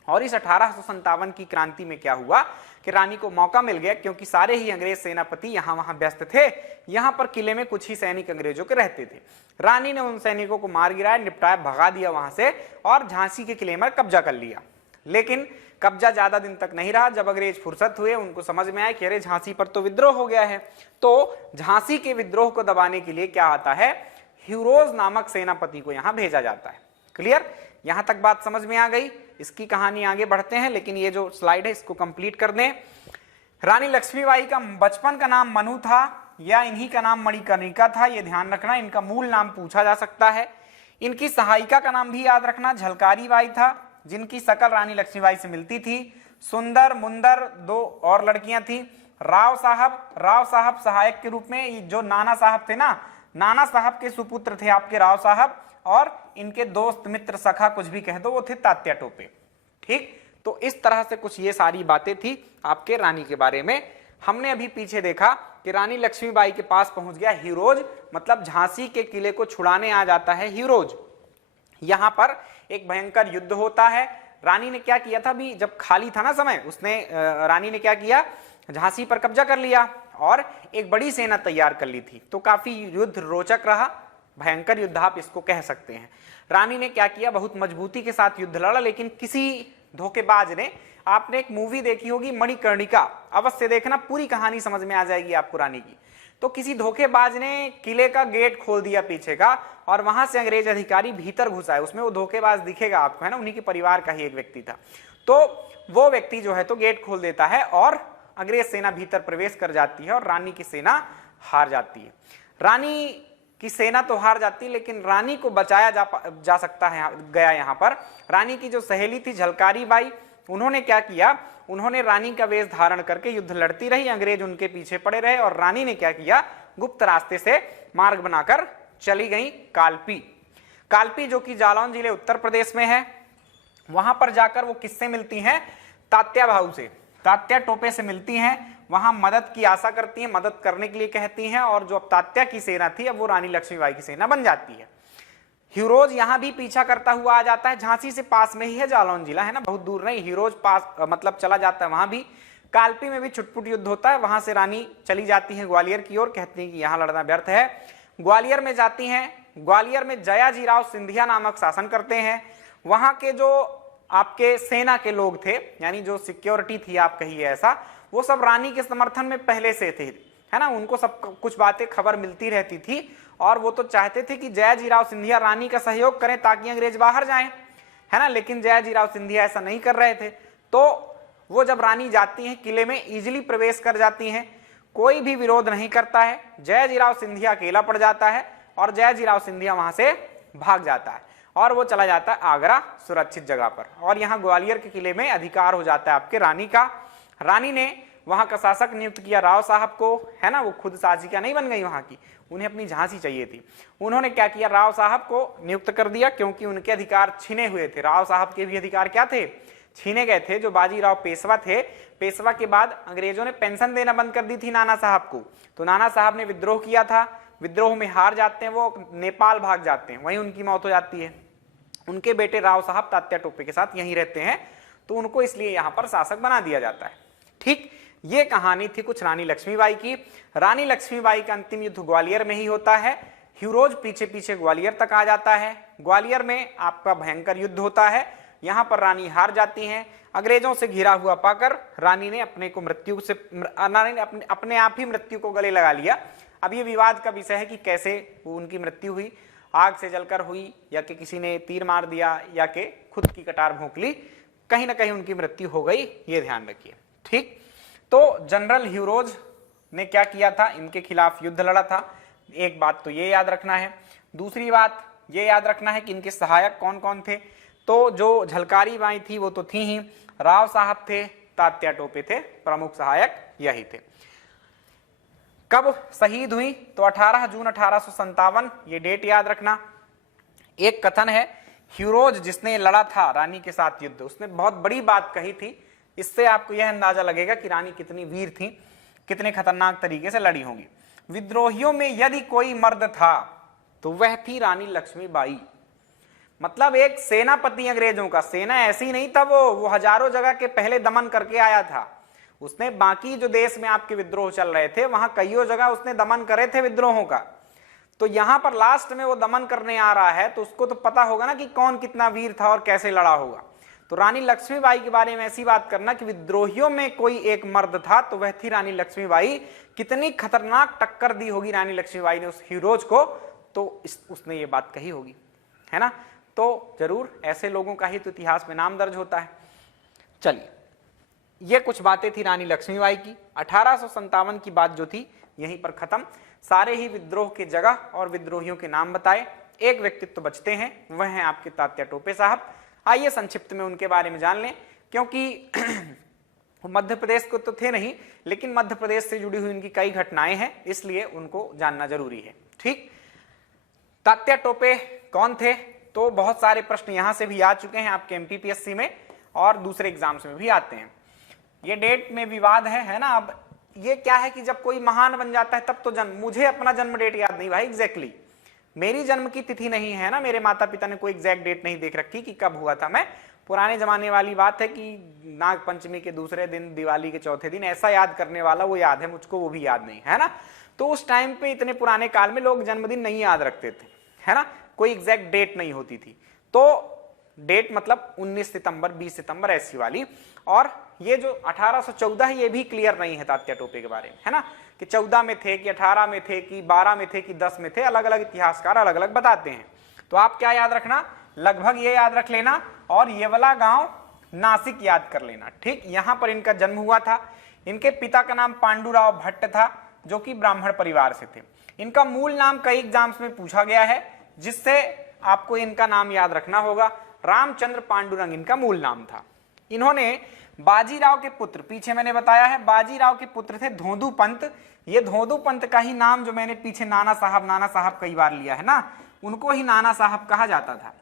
और इस 1857 की क्रांति में क्या हुआ कि रानी को मौका मिल गया, क्योंकि सारे ही अंग्रेज सेनापति यहां वहां व्यस्त थे, यहां पर किले में कुछ ही सैनिक अंग्रेजों के रहते थे। रानी ने उन सैनिकों को मार गिराया, निपटाया, भगा दिया वहां से और झांसी के किले में कब्जा कर लिया। लेकिन कब्जा ज्यादा दिन तक नहीं रहा। जब अंग्रेज फुर्सत हुए, उनको समझ में आया कि अरे झांसी पर तो विद्रोह हो गया है, तो झांसी के विद्रोह को दबाने के लिए क्या आता है, हीरोज नामक सेनापति को यहां भेजा जाता है। क्लियर, यहां तक बात समझ में आ गई। इसकी कहानी आगे बढ़ते हैं, लेकिन ये जो स्लाइड है इसको कंप्लीट कर दें। रानी लक्ष्मीबाई का बचपन का नाम मनु था या इन्हीं का नाम मणिकर्णिका था, ये ध्यान रखना, इनका मूल नाम पूछा जा सकता है। इनकी सहायिका का नाम भी याद रखना, झलकारी बाई था, जिनकी शकल रानी लक्ष्मीबाई से मिलती थी। सुंदर मुंदर 2 और लड़कियां थी। राव साहब सहायक के रूप में, जो नाना साहब थे ना, नाना साहब के सुपुत्र थे आपके राव साहब, और इनके दोस्त मित्र सखा कुछ भी कह दो, वो थे तात्या टोपे, ठीक। तो इस तरह से कुछ ये सारी बातें थी आपके रानी के बारे में। हमने अभी पीछे देखा कि रानी लक्ष्मीबाई के पास पहुंच गया हीरोज, मतलब झांसी के किले को छुड़ाने आ जाता है हीरोज। यहां पर एक भयंकर युद्ध होता है। रानी ने क्या किया था, भी जब खाली था ना समय, उसने रानी ने क्या किया, झांसी पर कब्जा कर लिया और एक बड़ी सेना तैयार कर ली थी। तो काफी युद्ध रोचक रहा, भयंकर युद्ध आप इसको कह सकते हैं। रानी ने क्या किया, बहुत मजबूती के साथ युद्ध लड़ा, लेकिन किसी धोखेबाज ने, आपने एक मूवी देखी होगी मणिकर्णिका, अवश्य देखना, पूरी कहानी समझ में आ जाएगी आपको रानी की। तो किसी धोखेबाज ने किले का गेट खोल दिया पीछे का और वहां से अंग्रेज अधिकारी भीतर घुस आए। उसमें वो धोखेबाज दिखेगा आपको, है ना, उन्हीं के परिवार का ही एक व्यक्ति था। तो वो व्यक्ति जो है तो गेट खोल देता है और अंग्रेज सेना भीतर प्रवेश कर जाती है और रानी की सेना हार जाती है। रानी की सेना तो हार जाती है, लेकिन रानी को बचाया जा सकता है गया। यहाँ पर रानी की जो सहेली थी झलकारी बाई, उन्होंने क्या किया, उन्होंने रानी का वेश धारण करके युद्ध लड़ती रही, अंग्रेज उनके पीछे पड़े रहे और रानी ने क्या किया, गुप्त रास्ते से मार्ग बनाकर चली गई कालपी। कालपी जो कि जालौन जिले उत्तर प्रदेश में है, वहां पर जाकर वो किससे मिलती हैं, तात्या भाऊ से, तात्या टोपे से मिलती हैं। वहां मदद की आशा करती हैं, मदद करने के लिए कहती हैं और जो अब तात्या की सेना थी अब वो रानी लक्ष्मीबाई की सेना बन जाती है। हिरोज यहां भी पीछा करता हुआ आ जाता है, झांसी से पास में ही है जालौन जिला, है ना, बहुत दूर नहीं। हिरोज पास मतलब चला जाता है वहां भी। कालपी में भी छुटपुट युद्ध होता है, वहां से रानी चली जाती है ग्वालियर की ओर, कहती है कि यहां लड़ना व्यर्थ है। ग्वालियर में जाती हैं, ग्वालियर में जयाजीराव सिंधिया नामक शासन करते हैं। वहां के जो आपके सेना के लोग थे, यानी जो सिक्योरिटी थी आप कहिए ऐसा, वो सब रानी के समर्थन में पहले से थे, है ना, उनको सब कुछ बातें खबर मिलती रहती थी और वो तो चाहते थे कि जयाजीराव सिंधिया रानी का सहयोग करें ताकि अंग्रेज बाहर जाएं, है ना, लेकिन जयाजीराव सिंधिया ऐसा नहीं कर रहे थे। तो वो जब रानी जाती हैं किले में इजिली प्रवेश कर जाती हैं, कोई भी विरोध नहीं करता है। जयाजीराव सिंधिया अकेला पड़ जाता है और जयाजीराव सिंधिया वहां से भाग जाता है और वो चला जाता है आगरा सुरक्षित जगह पर, और यहाँ ग्वालियर के किले में अधिकार हो जाता है आपके रानी का। रानी ने वहां का शासक नियुक्त किया राव साहब को, है ना, वो खुद शासिका नहीं बन गई वहां की, उन्हें अपनी झांसी चाहिए थी। उन्होंने क्या किया, राव साहब को नियुक्त कर दिया, क्योंकि उनके अधिकार छीने हुए थे। राव साहब के भी अधिकार क्या थे, छीने गए थे। जो बाजीराव पेशवा थे, पेशवा के बाद अंग्रेजों ने पेंशन देना बंद कर दी थी नाना साहब को, तो नाना साहब ने विद्रोह किया था, विद्रोह में हार जाते हैं, वो नेपाल भाग जाते हैं, वहीं उनकी मौत हो जाती है। उनके बेटे राव साहब तात्या टोपे के साथ यहीं रहते हैं, तो उनको इसलिए यहां पर शासक बना दिया जाता है। ठीक, ये कहानी थी कुछ रानी लक्ष्मीबाई की। रानी लक्ष्मीबाई का अंतिम युद्ध ग्वालियर में ही होता है। हिरोज पीछे पीछे ग्वालियर तक आ जाता है। ग्वालियर में आपका भयंकर युद्ध होता है, यहां पर रानी हार जाती हैं। अंग्रेजों से घिरा हुआ पाकर रानी ने अपने को मृत्यु से अपने आप ही मृत्यु को गले लगा लिया। अब ये विवाद का विषय है कि कैसे उनकी मृत्यु हुई, आग से जलकर हुई या कि किसी ने तीर मार दिया या कि खुद की कटार भोंक ली, कहीं ना कहीं उनकी मृत्यु हो गई, ये ध्यान रखिए। ठीक, तो जनरल ह्यूरोज ने क्या किया था, इनके खिलाफ युद्ध लड़ा था। एक बात तो ये याद रखना है। दूसरी बात ये याद रखना है कि इनके सहायक कौन कौन थे। तो जो झलकारी बाई थी वो तो थी ही, राव साहब थे, तात्या टोपे थे, प्रमुख सहायक यही थे। कब शहीद हुई, तो 18 जून 1857, ये डेट याद रखना। एक कथन है, ह्यूरोज जिसने लड़ा था रानी के साथ युद्ध, उसने बहुत बड़ी बात कही थी। इससे आपको यह अंदाजा लगेगा कि रानी कितनी वीर थी, कितने खतरनाक तरीके से लड़ी होंगी। विद्रोहियों में यदि कोई मर्द था तो वह थी रानी लक्ष्मीबाई। मतलब एक सेनापति अंग्रेजों का, सेना ऐसी नहीं था, वो हजारों जगह के पहले दमन करके आया था। उसने बाकी जो देश में आपके विद्रोह चल रहे थे वहां कईयों जगह उसने दमन करे थे विद्रोहों का। तो यहां पर लास्ट में वो दमन करने आ रहा है, तो उसको तो पता होगा ना कि कौन कितना वीर था और कैसे लड़ा होगा। तो रानी लक्ष्मीबाई के बारे में ऐसी बात करना कि विद्रोहियों में कोई एक मर्द था तो वह थी रानी लक्ष्मीबाई। कितनी खतरनाक टक्कर दी होगी रानी लक्ष्मीबाई ने उस हीरोज को, तो उसने ये बात कही होगी, है ना। तो जरूर ऐसे लोगों का ही तो इतिहास में नाम दर्ज होता है। चलिए, ये कुछ बातें थी रानी लक्ष्मीबाई की। 1857 की बात जो थी यहीं पर खत्म। सारे ही विद्रोह के जगह और विद्रोहियों के नाम बताए। एक व्यक्तित्व बचते हैं, वह हैं आपके तात्या टोपे साहब। आइए संक्षिप्त में उनके बारे में जान लें, क्योंकि मध्य प्रदेश को तो थे नहीं, लेकिन मध्य प्रदेश से जुड़ी हुई उनकी कई घटनाएं हैं, इसलिए उनको जानना जरूरी है। ठीक, तात्या टोपे कौन थे, तो बहुत सारे प्रश्न यहां से भी आ चुके हैं आपके एमपीपीएससी में और दूसरे एग्जाम्स में भी आते हैं। ये डेट में विवाद है ना। अब ये क्या है कि जब कोई महान बन जाता है तब तो जन्म, मुझे अपना जन्म डेट याद नहीं भाई एग्जैक्टली, मेरी जन्म की तिथि नहीं है ना, मेरे माता पिता ने कोई एग्जैक्ट डेट नहीं देख रखी कि कब हुआ था। मैं पुराने जमाने वाली बात है कि नाग पंचमी के दूसरे दिन, दिवाली के चौथे दिन, ऐसा याद करने वाला वो याद है मुझको, वो भी याद नहीं है ना। तो उस टाइम पे इतने पुराने काल में लोग जन्मदिन नहीं याद रखते थे, है ना, कोई एग्जैक्ट डेट नहीं होती थी। तो डेट मतलब 19 सितंबर 20 सितंबर ऐसी वाली। और ये जो 1814 है ये भी क्लियर नहीं है तात्या टोपे के बारे में, है ना, कि 14 में थे कि 18 में थे कि 12 में थे कि 10 में थे, अलग अलग इतिहासकार अलग अलग बताते हैं। तो आप क्या याद रखना, लगभग ये याद रख लेना, और ये वाला गांव नासिक याद कर लेना, ठीक। यहां पर इनका जन्म हुआ था। इनके पिता का नाम पांडुराव भट्ट था, जो कि ब्राह्मण परिवार से थे। इनका मूल नाम कई एग्जाम्स में पूछा गया है, जिससे आपको इनका नाम याद रखना होगा। रामचंद्र पांडुरंग इनका मूल नाम था। इन्होंने बाजीराव के पुत्र, पीछे मैंने बताया है बाजीराव के पुत्र थे धोंदू पंत। ये धोंदू पंत का ही नाम जो मैंने पीछे नाना साहब कई बार लिया है ना, उनको ही नाना साहब कहा जाता था।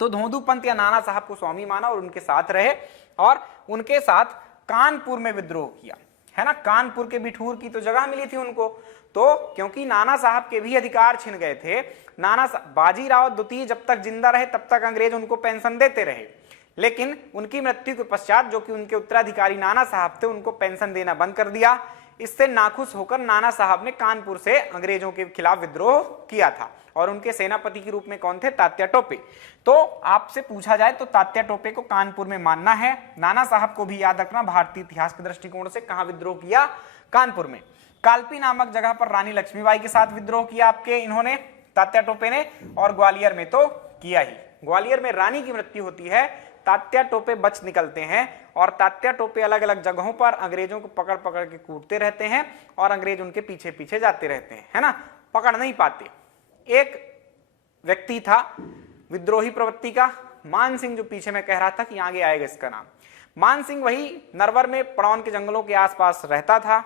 तो धोंदू पंत या नाना साहब को स्वामी माना और उनके साथ रहे, और उनके साथ कानपुर में विद्रोह किया, है ना। कानपुर के बिठूर की तो जगह मिली थी उनको, तो क्योंकि नाना साहब के भी अधिकार छिन गए थे, बाजीराव द्वितीय जब तक जिंदा रहे तब तक अंग्रेज उनको पेंशन देते रहे, लेकिन उनकी मृत्यु के पश्चात जो कि उनके उत्तराधिकारी नाना साहब थे, उनको पेंशन देना बंद कर दिया। इससे नाखुश होकर नाना साहब ने कानपुर से अंग्रेजों के खिलाफ विद्रोह किया था, और उनके सेनापति के रूप में कौन थे, तात्या टोपे। तो आपसे पूछा जाए तो तात्या टोपे को कानपुर में मानना है। नाना साहब को भी याद रखना, भारतीय इतिहास के दृष्टिकोण से कहां विद्रोह किया, कानपुर में। कालपी नामक जगह पर रानी लक्ष्मीबाई के साथ विद्रोह किया आपके इन्होंने, तात्या टोपे ने, और ग्वालियर में तो किया ही। ग्वालियर में रानी की मृत्यु होती है, तात्या टोपे बच निकलते हैं, और तात्या टोपे अलग अलग जगहों पर अंग्रेजों को पकड़ पकड़ के कूटते रहते हैं, और अंग्रेज उनके पीछे पीछे जाते रहते हैं, है ना, पकड़ नहीं पाते। एक व्यक्ति था विद्रोही प्रवृत्ति का, मान सिंह, जो पीछे मैं कह रहा था कि आगे आएगा इसका नाम। मान सिंह वही नरवर में पड़ौन के जंगलों के आसपास रहता था,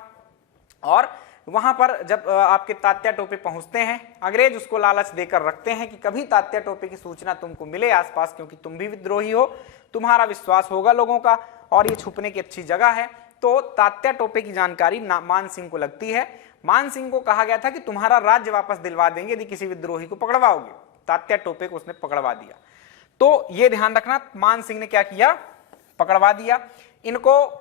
और वहां पर जब आपके तात्या टोपे पहुंचते हैं, अंग्रेज उसको लालच देकर रखते हैं कि कभी तात्या टोपे की सूचना तुमको मिले आसपास, क्योंकि तुम भी विद्रोही हो, तुम्हारा विश्वास होगा लोगों का, और ये छुपने की अच्छी जगह है। तो तात्या टोपे की जानकारी मान सिंह को लगती है। मान सिंह को कहा गया था कि तुम्हारा राज्य वापस दिलवा देंगे यदि किसी विद्रोही को पकड़वाओगे। तात्या टोपे को उसने पकड़वा दिया। तो ये ध्यान रखना, मान सिंह ने क्या किया, पकड़वा दिया इनको।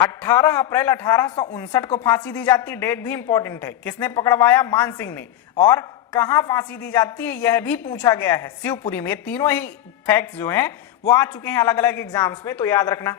18 अप्रैल 1859 को फांसी दी जाती, डेट भी इंपॉर्टेंट है। किसने पकड़वाया, मान सिंह ने। और कहां फांसी दी जाती है यह भी पूछा गया है, शिवपुरी में। ये तीनों ही फैक्ट्स जो हैं वो आ चुके हैं अलग अलग एग्जाम्स में, तो याद रखना।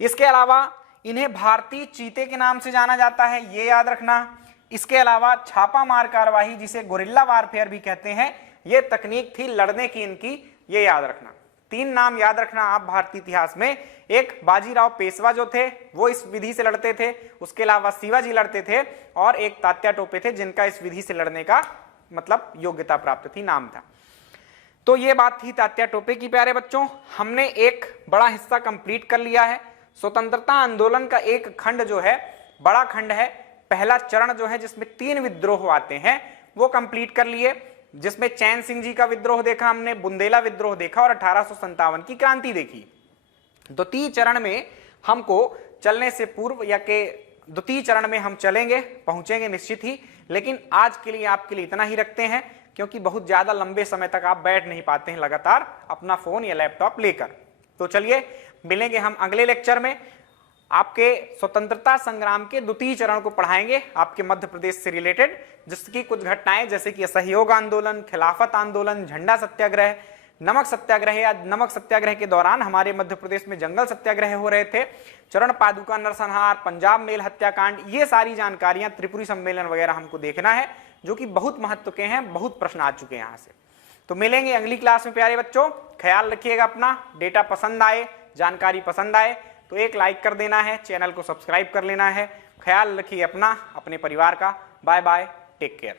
इसके अलावा इन्हें भारतीय चीते के नाम से जाना जाता है, ये याद रखना। इसके अलावा छापामार कार्यवाही, जिसे गोरिल्ला वारफेयर भी कहते हैं, ये तकनीक थी लड़ने की इनकी, ये याद रखना। 3 नाम याद रखना आप भारतीय इतिहास में। एक बाजीराव पेशवा जो थे वो इस विधि से लड़ते थे, उसके अलावा शिवाजी लड़ते थे, और एक तात्या टोपे थे जिनका इस विधि से लड़ने का मतलब योग्यता प्राप्त थी, नाम था। तो ये बात थी तात्या टोपे की। प्यारे बच्चों, हमने एक बड़ा हिस्सा कंप्लीट कर लिया है। स्वतंत्रता आंदोलन का एक खंड जो है, बड़ा खंड है, पहला चरण जो है जिसमें 3 विद्रोह आते हैं, वो कंप्लीट कर लिए, जिसमें चैन सिंह जी का विद्रोह देखा हमने, बुंदेला विद्रोह देखा, और 1857 की क्रांति देखी। द्वितीय चरण में हमको चलने से पूर्व, या के द्वितीय चरण में हम चलेंगे, पहुंचेंगे निश्चित ही, लेकिन आज के लिए आपके लिए इतना ही रखते हैं, क्योंकि बहुत ज्यादा लंबे समय तक आप बैठ नहीं पाते हैं लगातार अपना फोन या लैपटॉप लेकर। तो चलिए मिलेंगे हम अगले लेक्चर में। आपके स्वतंत्रता संग्राम के द्वितीय चरण को पढ़ाएंगे, आपके मध्य प्रदेश से रिलेटेड, जिसकी कुछ घटनाएं जैसे कि असहयोग आंदोलन, खिलाफत आंदोलन, झंडा सत्याग्रह, नमक सत्याग्रह, या नमक सत्याग्रह के दौरान हमारे मध्य प्रदेश में जंगल सत्याग्रह हो रहे थे, चरण पादुका नरसंहार, पंजाब मेल हत्याकांड, ये सारी जानकारियां, त्रिपुरी सम्मेलन वगैरह हमको देखना है, जो कि बहुत महत्व के हैं, बहुत प्रश्न आ चुके हैं यहाँ से। तो मिलेंगे अगली क्लास में प्यारे बच्चों। ख्याल रखिएगा अपना, डेटा पसंद आए, जानकारी पसंद आए तो एक लाइक कर देना है, चैनल को सब्सक्राइब कर लेना है। ख्याल रखिए अपना, अपने परिवार का। Bye bye, take care.